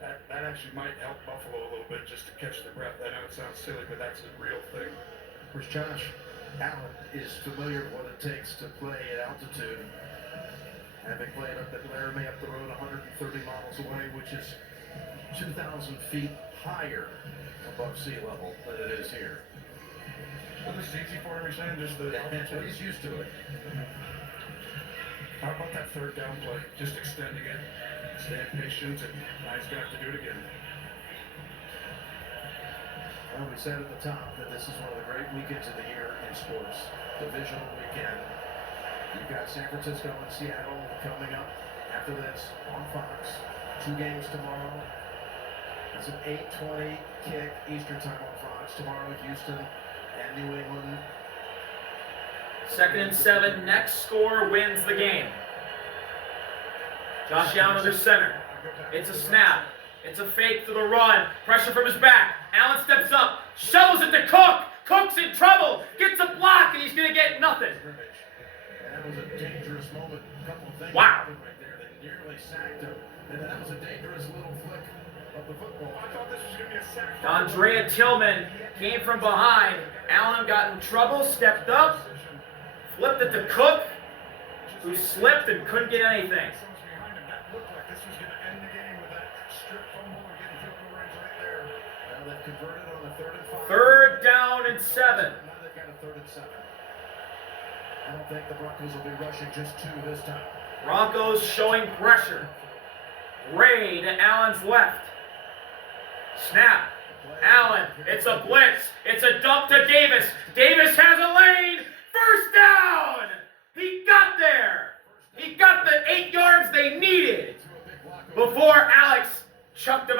That actually might help Buffalo a little bit just to catch their breath. I know it sounds silly, but that's a real thing. Of course, Josh Allen is familiar with what it takes to play at altitude. Having played up at Laramie up the road 130 miles away, which is 2,000 feet higher above sea level than it is here. Well, this is easy for him, you're saying, just the Well, he's used to it. How about that 3rd down play? Just extending it, staying patient, and now he's going to have to do it again. Well, we said at the top that this is one of the great weekends of the year in sports. Divisional weekend. You've got San Francisco and Seattle coming up after this on Fox. 2 games tomorrow. It's an 8:20 kick Eastern time on Fox. Tomorrow, Houston and New England. 2nd and 7. Next score wins the game. Josh Allen under center. It's a snap. It's a fake for the run. Pressure from his back. Allen steps up. Shovels it to Cook. Cook's in trouble. Gets a block, and he's going to get nothing. And that was a dangerous moment. A couple of things Wow. happened right there that nearly sacked him. And that was a dangerous little flick of the football. I thought this was going to be a sack. Andrea Tillman came from behind. Allen got in trouble, stepped up, flipped it to Cook, who slipped and couldn't get anything. Someone's behind him. That looked like this was going to end the game with that strip fumble and getting field goal range right there. Now they've converted on the 3rd and 5. 3rd down and 7. Now they've got a 3rd and 7. I don't think the Broncos will be rushing just 2 this time. Broncos showing pressure. Ray to Allen's left. Snap. Allen, it's a blitz. It's a dump to Davis. Davis has a lane. First down. He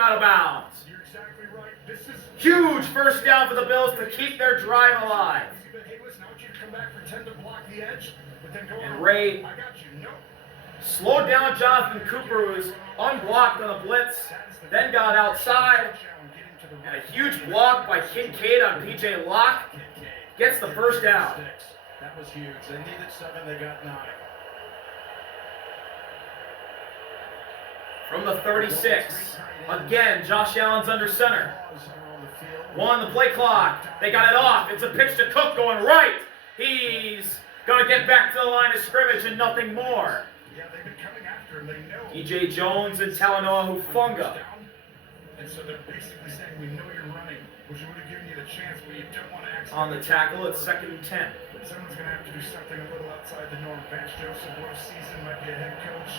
out of bounds. You're exactly right. This is Huge first down for the Bills to keep their drive alive. Hey, listen, I want you to come back, pretend to block the edge, but then go And on. Ray I got you. No. slowed down Jonathan Cooper, who was unblocked on a blitz, then got outside, and a huge block by Kincaid on P.J. Locke gets the first down. That was huge. They needed 7, they got 9. From the 36, again, Josh Allen's under center. One, the play clock. They got it off. It's a pitch to Cook going right. He's going to get back to the line of scrimmage and nothing more. Yeah, they've been coming after him. They know. E.J. Jones and Talanoa Hufanga. And so they're basically saying, we know you're running, which would have given you the chance, but you don't want to accidentally. On the tackle, it's 2nd and 10. Someone's going to have to do something a little outside the norm. Vance Joseph, what a season, might be a head coach.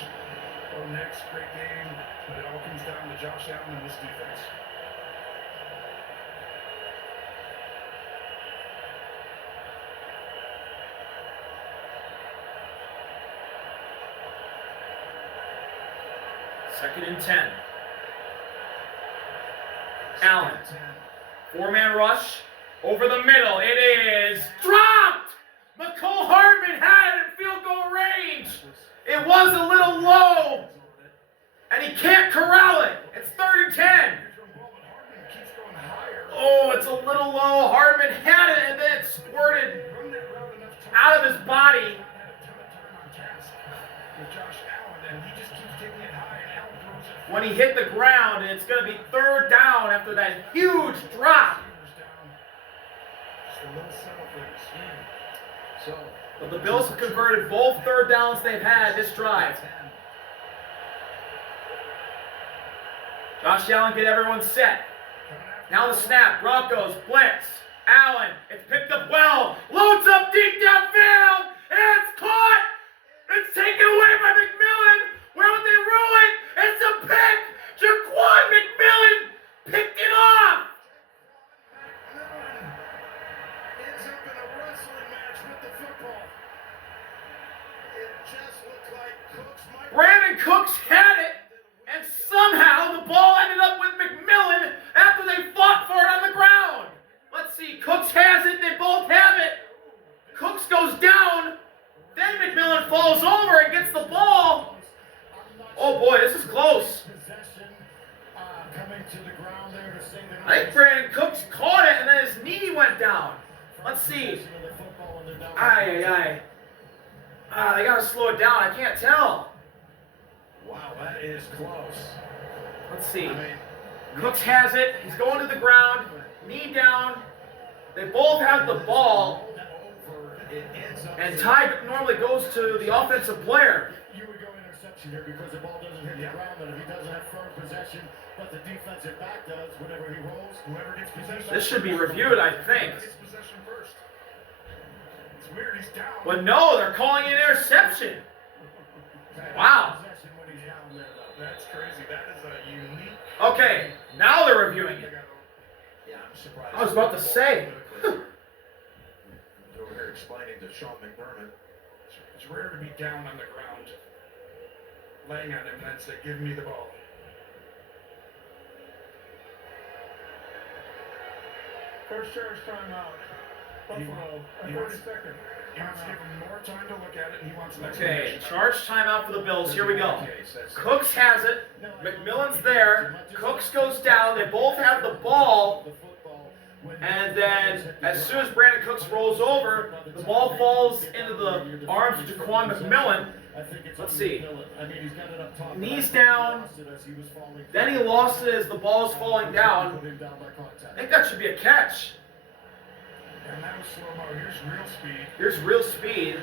Oh, next, great game. But it all comes down to Josh Allen and this defense. Second and 10. Allen. 4-man rush. Over the middle. It is dropped! McCole Hardman had it in field goal range. It was a little low. And he can't corral it. It's 3rd and 10. Oh, it's a little low. Hardman had it and then it squirted out of his body. When he hit the ground, and it's going to be 3rd down after that huge drop. But the Bills have converted both 3rd downs they've had this drive. Josh Allen get everyone set. Now the snap. Broncos blitz. Allen. It's picked up well. Loads up deep downfield. And it's caught. It's taken away by McMillan. Where would they rule it? It's a pick. Jaquan McMillan picked it off. Ends up in a wrestling match with the football. It just looked like Cooks might. Brandon Cooks had it. And somehow the ball ended up with McMillan after they fought for it on the ground. Let's see. Cooks has it. They both have it. Cooks goes down. Then McMillan falls over and gets the ball. Oh boy, this is close. Coming to the ground there to save it. I think Brandon Cooks caught it and then his knee went down. Let's see. They gotta slow it down. I can't tell. Wow, that is close. Let's see. Cooks has it. He's going to the ground. Knee down. They both have the ball. And Ty normally goes to the offensive player. You would go interception here because the ball doesn't hit the ground, and if he doesn't have firm possession, but the defensive back does, whenever he rolls, whoever gets possession. This should be reviewed, I think. Gets possession first. It's weird, he's down. But no, they're calling it interception. Wow. That's crazy. That is a unique. Okay, now they're reviewing it. Yeah, I'm surprised. I was about to say. Over here explaining to Sean McDermott. It's rare to be down on the ground, laying on him, and then say, "Give me the ball." First charge timeout. Buffalo. He wants- 32nd. He wants to give him more time to look at it, and he wants an Okay, explanation. charge timeout for the Bills. Here we go. Cooks has it. McMillan's there. Cooks goes down. They both have the ball. And then, as soon as Brandon Cooks rolls over, the ball falls into the arms of Jaquan McMillan. Let's see. Knees down. Then he lost it as the ball's falling down. I think that should be a catch. And that was slow-mo. Here's real speed. Here's real speed.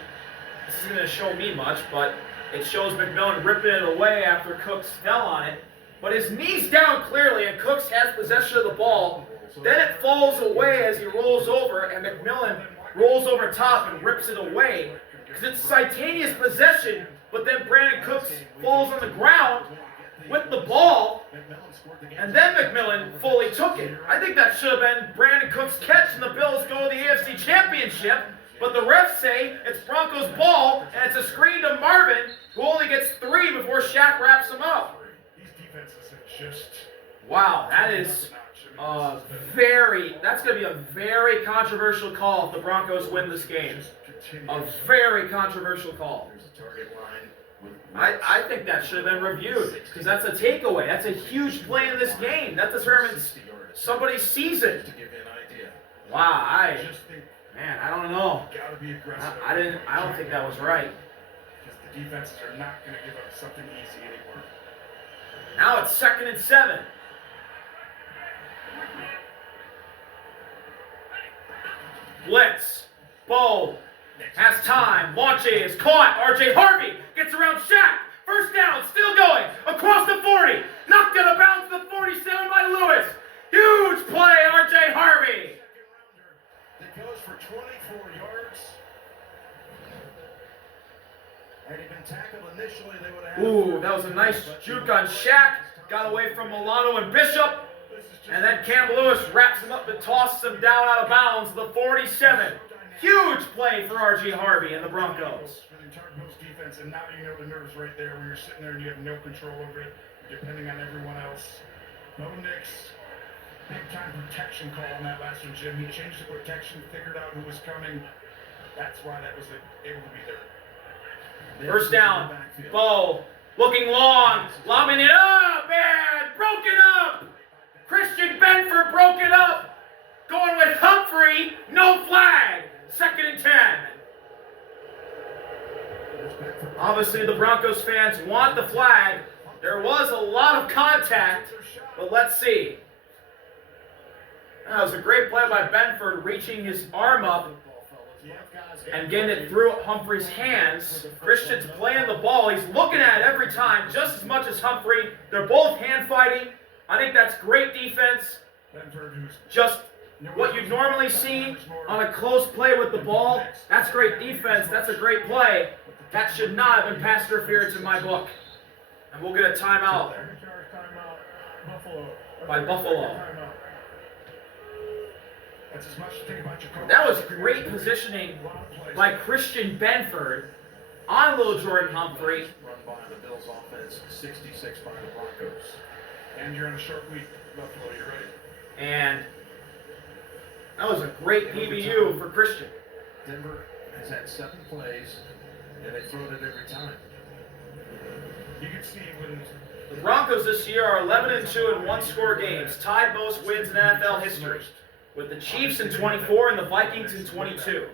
This isn't going to show me much, but it shows McMillan ripping it away after Cooks fell on it. But his knee's down clearly, and Cooks has possession of the ball. Then it falls away as he rolls over, and McMillan rolls over top and rips it away. Because it's simultaneous possession, but then Brandon Cooks falls on the ground with the ball, and then McMillan fully took it. I think that should have been Brandon Cooks' catch, and the Bills go to the AFC Championship. But the refs say it's Broncos ball, and it's a screen to Marvin, who only gets 3 before Shaq wraps him up. These defenses have just Wow, that is that's going to be a very controversial call if the Broncos win this game. A very controversial call. There's a target line with I think that should have been reviewed because that's a takeaway. That's a huge play in this game. That determines somebody's season. to give you an idea. Wow, I just think man, I don't know. gotta be aggressive. I don't think that was right. Because the defenses are not going to give up something easy anymore. Now it's 2nd and 7. Blitz. Bo has time. Launches. Caught. RJ Harvey gets around Shaq. First down. Still going. Across the 40. Knocked out of bounds to the 47 by Lewis. Huge play, RJ Harvey. That goes for 24 yards. Had he been tackled initially, they would have had Ooh, that was a nice juke on Shaq. Got away from Milano and Bishop. And then Cam Lewis wraps him up and tosses him down out of bounds to the 47. Huge play for RJ Harvey and the Broncos. Target's defense, and now you know the nerves right there when you're sitting there and you have no control over it, depending on everyone else. Bo Nix, big time protection call on that last one, Jim. He changed the protection, figured out who was coming. That's why that was able to be there. First down. Bo looking long, lobbing it up, and broken up. Christian Benford broke it up. Going with Humphrey, no flag. 2nd and 10. Obviously, the Broncos fans want the flag. There was a lot of contact, but let's see. That was a great play by Benford, reaching his arm up and getting it through Humphrey's hands. Christian's playing the ball. He's looking at it every time, just as much as Humphrey. They're both hand fighting. I think that's great defense. Just what you normally see on a close play with the ball. That's great defense. That's a great play. That should not have been pass interference in my book. And we'll get a timeout by Buffalo. That's as much to think about your coach. That was great positioning by Christian Benford on little Jordan Humphrey. Run by the Bills offense, 66 by the Broncos. And you're on a short week, Buffalo, you're right. And that was a great PBU for Christian. Denver has had 7 plays, and they throw it every time. You can see when The Broncos this year are 11-2 in one-score games, tied most wins in NFL history, with the Chiefs in 24 and the Vikings in 22.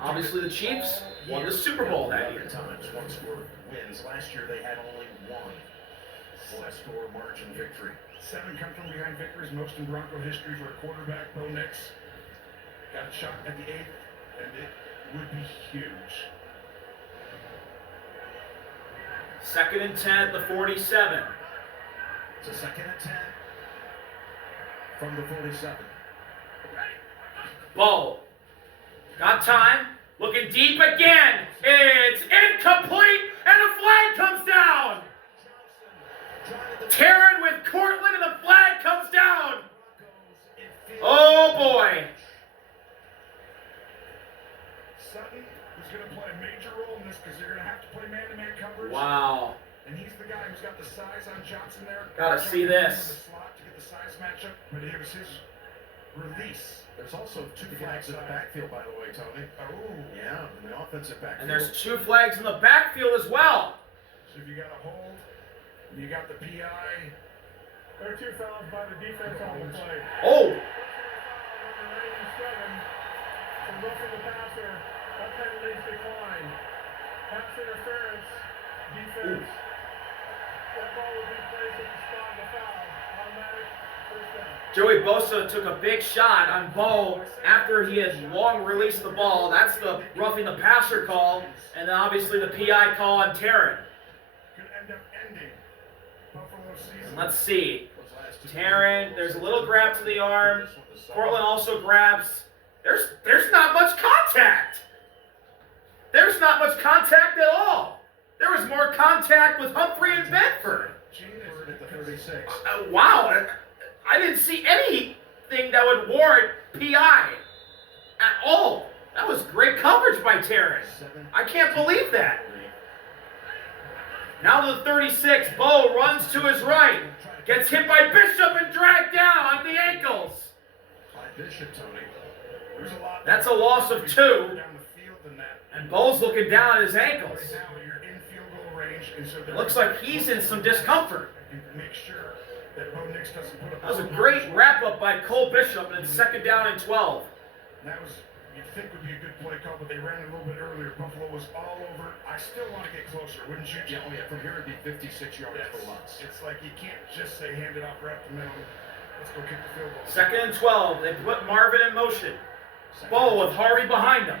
Obviously, the Chiefs won the Super Bowl that year. Times one-score wins. Last year they had only 1-score margin victory. 7 come from behind victories, most in Bronco history for a quarterback. Bo Nix got a shot at the 8th, and it would be huge. 2nd and 10 at the 47. It's a 2nd and 10 from the 47. Bo. Got time. Looking deep again. It's incomplete, and a flag comes down. Taryn with Cortland, and the flag comes down. Oh, boy. Sutton, who's going to play a major role in this because they're going to have to play man-to-man coverage. Wow. And he's the guy who's got the size on Johnson there. Gotta see this. The slot to get the size matchup, but it was his release. There's also 2 flags in the backfield, by the way, Tony. Oh. Yeah, in the offensive backfield. And there's 2 flags in the backfield as well. So if you got a hold, you got the PI. There are 2 fouls by the defense on the play. Oh. Number 97, from roughing the passer, that penalty's declined. Pass interference, defense. That ball will be placed at the spot of the foul. Automatic first down. Joey Bosa took a big shot on Bo after he had long released the ball. That's the roughing the passer call. And then obviously the PI call on Taryn. Could end up ending Buffalo's season. Let's see. Taryn, there's a little grab to the arm. Cortland also grabs. There's not much contact. There's not much contact at all. There was more contact with Humphrey and Bedford. at the 36. Wow. I didn't see anything that would warrant PI at all. That was great coverage by Terrence. I can't believe that. Now to the 36. Bo runs to his right. Gets hit by Bishop and dragged down on the ankles. By Bishop, Tony. There's a lot. That's a loss of 2. Down the field than that. And Bo's looking down at his ankles. Right now you're in field goal range, and so It looks like he's in some discomfort. you make sure that Bo Nix doesn't put up. That was a great wrap-up by Cole Bishop, and it's 2nd down and 12. That was, you'd think would be a good play call, but they ran it a little bit earlier. Buffalo was all over. I still want to get closer, wouldn't you? Yeah, oh yeah, from here it'd be 56 yards Yes. for Lutz. It's like you can't just say hand it off right up the middle. Let's go kick the field goal. 2nd and 12. They put Marvin in motion. Bo with Harvey behind him.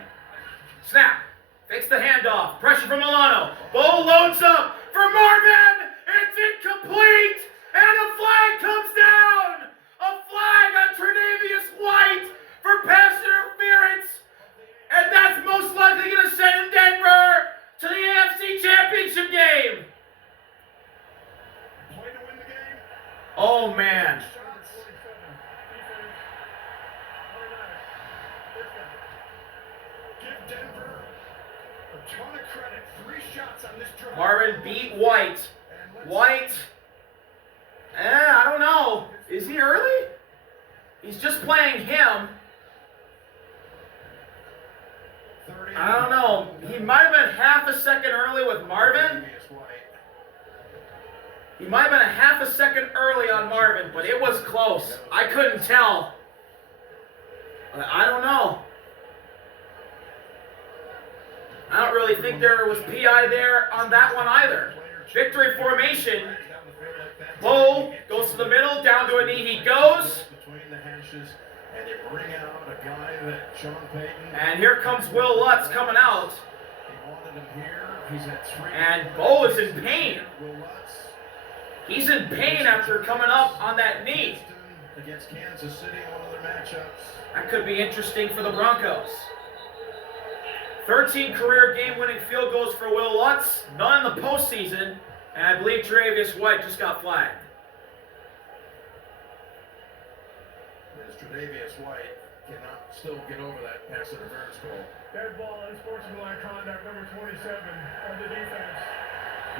Snap. Fakes the handoff. Pressure from Milano. Bo loads up for Marvin. It's incomplete. And a flag comes down. A flag on Tre'Davious White for pass interference. And that's most likely going to send Denver to the AFC Championship game. Play to win the game. Oh, man. Shots. 47. Defense. 49. Give Denver a ton of credit. 3 shots on this drive. Marvin beat White. And let's- White. I don't know. Is he early? He's just playing him. 30. I don't know. He might have been half a second early with Marvin. Tre'Davious White. He might have been a half a second early on Marvin, but it was close. I couldn't tell. I don't know. I don't really think there was PI there on that one either. Victory formation. Bo goes to the middle, down to a knee he goes. Between the hashes, and they bring out a guy that Sean Payton. And here comes Will Lutz coming out. He wanted him here. He's at 3. And Bo is in pain. Will Lutz. He's in pain after coming up on that knee. Against Kansas City, one of their matchups. That could be interesting for the Broncos. 13 career game-winning field goals for Will Lutz, none in the postseason, and I believe Tre'Davious White just got flagged. As Tre'Davious White cannot still get over that pass interference call. Dead ball, unsportsmanlike conduct, number 27 of the defense.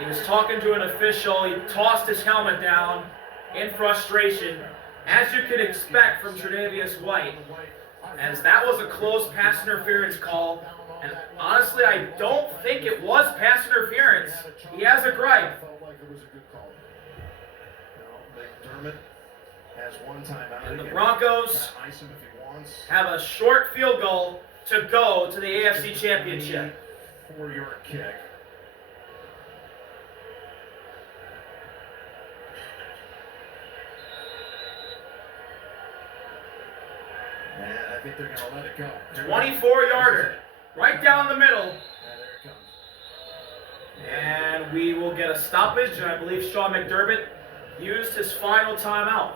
He was talking to an official. He tossed his helmet down in frustration, as you could expect from Tre'Davious White, as that was a close pass interference call. And honestly, I don't think it was pass interference. He has a gripe. Felt like it was a good call. McDermott has one timeout. And the Broncos Ice him if he wants. have a short field goal to go to the AFC Championship. 4-yard kick. And I think they're going to let it go. 24-yarder. Right down the middle. And there it comes. And we will get a stoppage, and I believe Sean McDermott used his final timeout.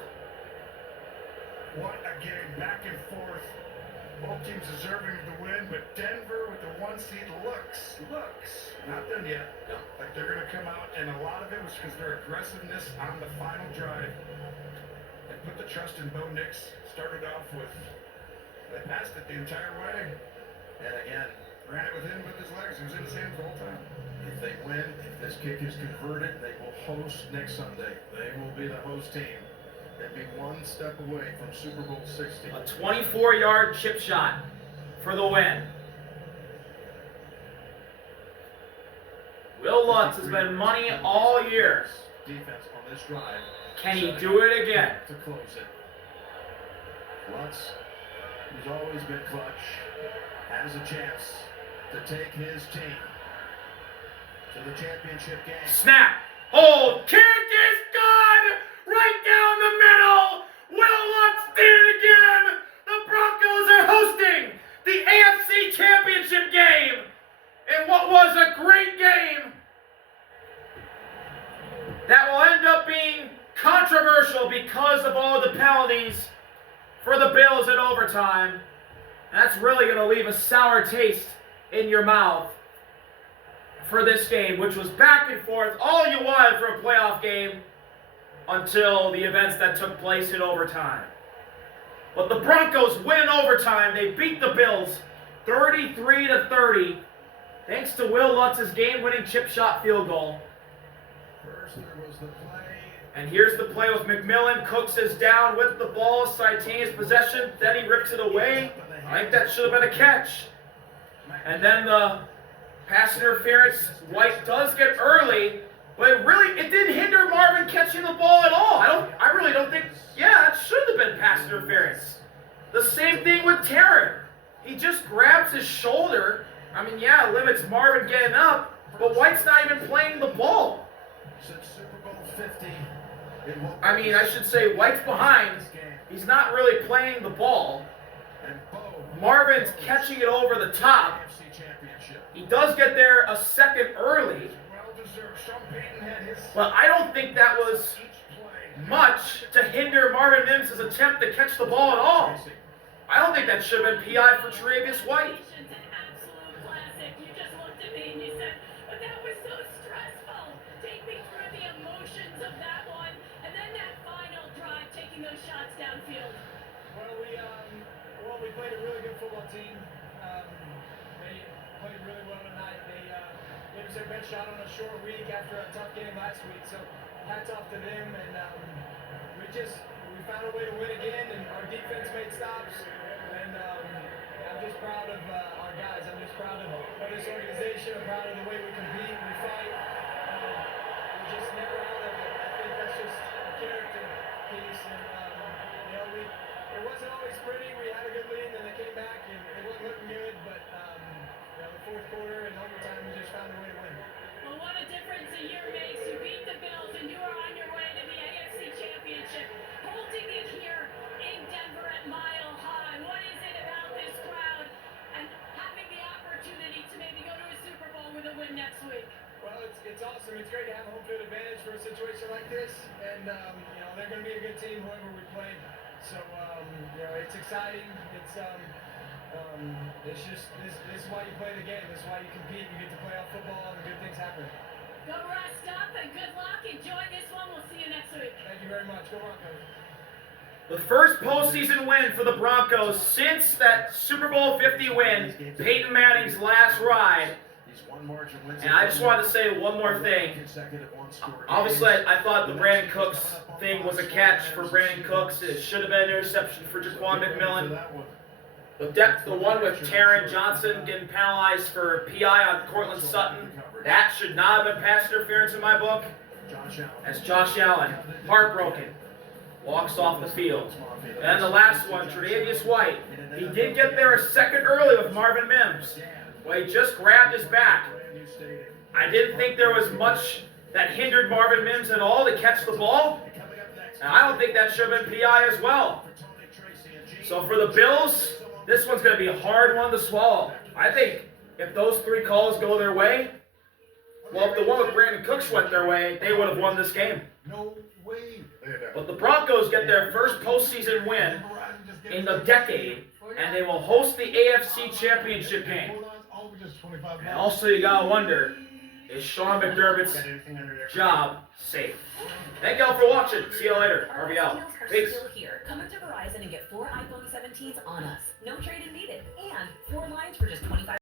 What a game, back and forth. Both teams deserving of the win, but Denver with the 1 seed looks, not done yet. No. Like they're going to come out, and a lot of it was because their aggressiveness on the final drive. They put the trust in Bo Nix, started off with, they passed it the entire way. And again, Ran it with him with his legs. He was in his hands the whole time. if they win, if this kick is converted, they will host next Sunday. They will be the host team. They'd be one step away from Super Bowl 60. A 24-yard chip shot for the win. Will Lutz has been money all year. Defense on this drive. Can he do it again? To close it. Lutz, who's always been clutch, has a chance to take his team to the championship game. Snap. Hold. Kick is good. Right down the middle. Will Lutz did it again. The Broncos are hosting the AFC Championship game in what was a great game that will end up being controversial because of all the penalties for the Bills in overtime. That's really going to leave a sour taste in your mouth for this game, which was back and forth, all you wanted for a playoff game until the events that took place in overtime. But the Broncos win in overtime. They beat the Bills 33-30 thanks to Will Lutz's game-winning chip shot field goal. First there was the play. And here's the play with McMillan. Cooks is down with the ball. Simultaneous possession. Then he rips it away. I think that should have been a catch. And then the pass interference. White does get early, but it didn't hinder Marvin catching the ball at all. I really don't think, yeah, it should have been pass interference. The same thing with Tarrant. He just grabs his shoulder. I mean, yeah, it limits Marvin getting up, but White's not even playing the ball. Since Super Bowl 50, I mean, I should say White's behind. He's not really playing the ball. Marvin's catching it over the top. He does get there a second early, but I don't think that was much to hinder Marvin Mims' attempt to catch the ball at all. I don't think that should have been PI for Tre'Davious White. An absolute classic. You just looked at me and you said, but that was so stressful. Take me through the emotions of that one, and then that final drive, taking those shots downfield. Well, we played a really good football team. They played really well tonight. They gave us their best shot on a short week after a tough game last week. So hats off to them, and we found a way to win again, and our defense made stops. And I'm just proud of our guys. I'm just proud of this organization. I'm proud of the way we compete and we fight. We're just never out of it. I think that's just a character piece. And it wasn't always pretty. We had a good lead, and they came back, and it wasn't looking good. But the fourth quarter and overtime, we just found a way to win. Well, what a difference a year makes. You beat the Bills, and you are on your way to the AFC Championship, holding it here in Denver at Mile High. What is it about this crowd and having the opportunity to maybe go to a Super Bowl with a win next week? Well, it's awesome. It's great to have a home field advantage for a situation like this, and they're going to be a good team whoever we play. So it's exciting. It's just this is why you play the game. This is why you compete. You get to play off football, and good things happen. Go rest up and good luck. Enjoy this one. We'll see you next week. Thank you very much. Go Broncos. The first postseason win for the Broncos since that Super Bowl 50 win, Peyton Manning's last ride. And I just wanted to say one more thing. Obviously, I thought the Brandon Cooks thing was a catch for Brandon Cooks. It should have been an interception for Jaquan McMillan. The one with Taron Johnson getting penalized for PI on Cortland Sutton, that should not have been pass interference in my book. As Josh Allen, heartbroken, walks off the field. And the last one, Tre'Davious White, he did get there a second early with Marvin Mims. Well, he just grabbed his back. I didn't think there was much that hindered Marvin Mims at all to catch the ball. And I don't think that should have been PI as well. So for the Bills, this one's going to be a hard one to swallow. I think if those three calls go their way, well, if the one with Brandon Cooks went their way, they would have won this game. No way. But the Broncos get their first postseason win in the decade, and they will host the AFC Championship game. And also, you gotta wonder, is Sean McDermott's job safe? Thank y'all for watching. See you later. RBL. Peace. Still here. Come into Verizon and get 4 iPhone 17s on us. No trade-in needed. And 4 lines for just $25.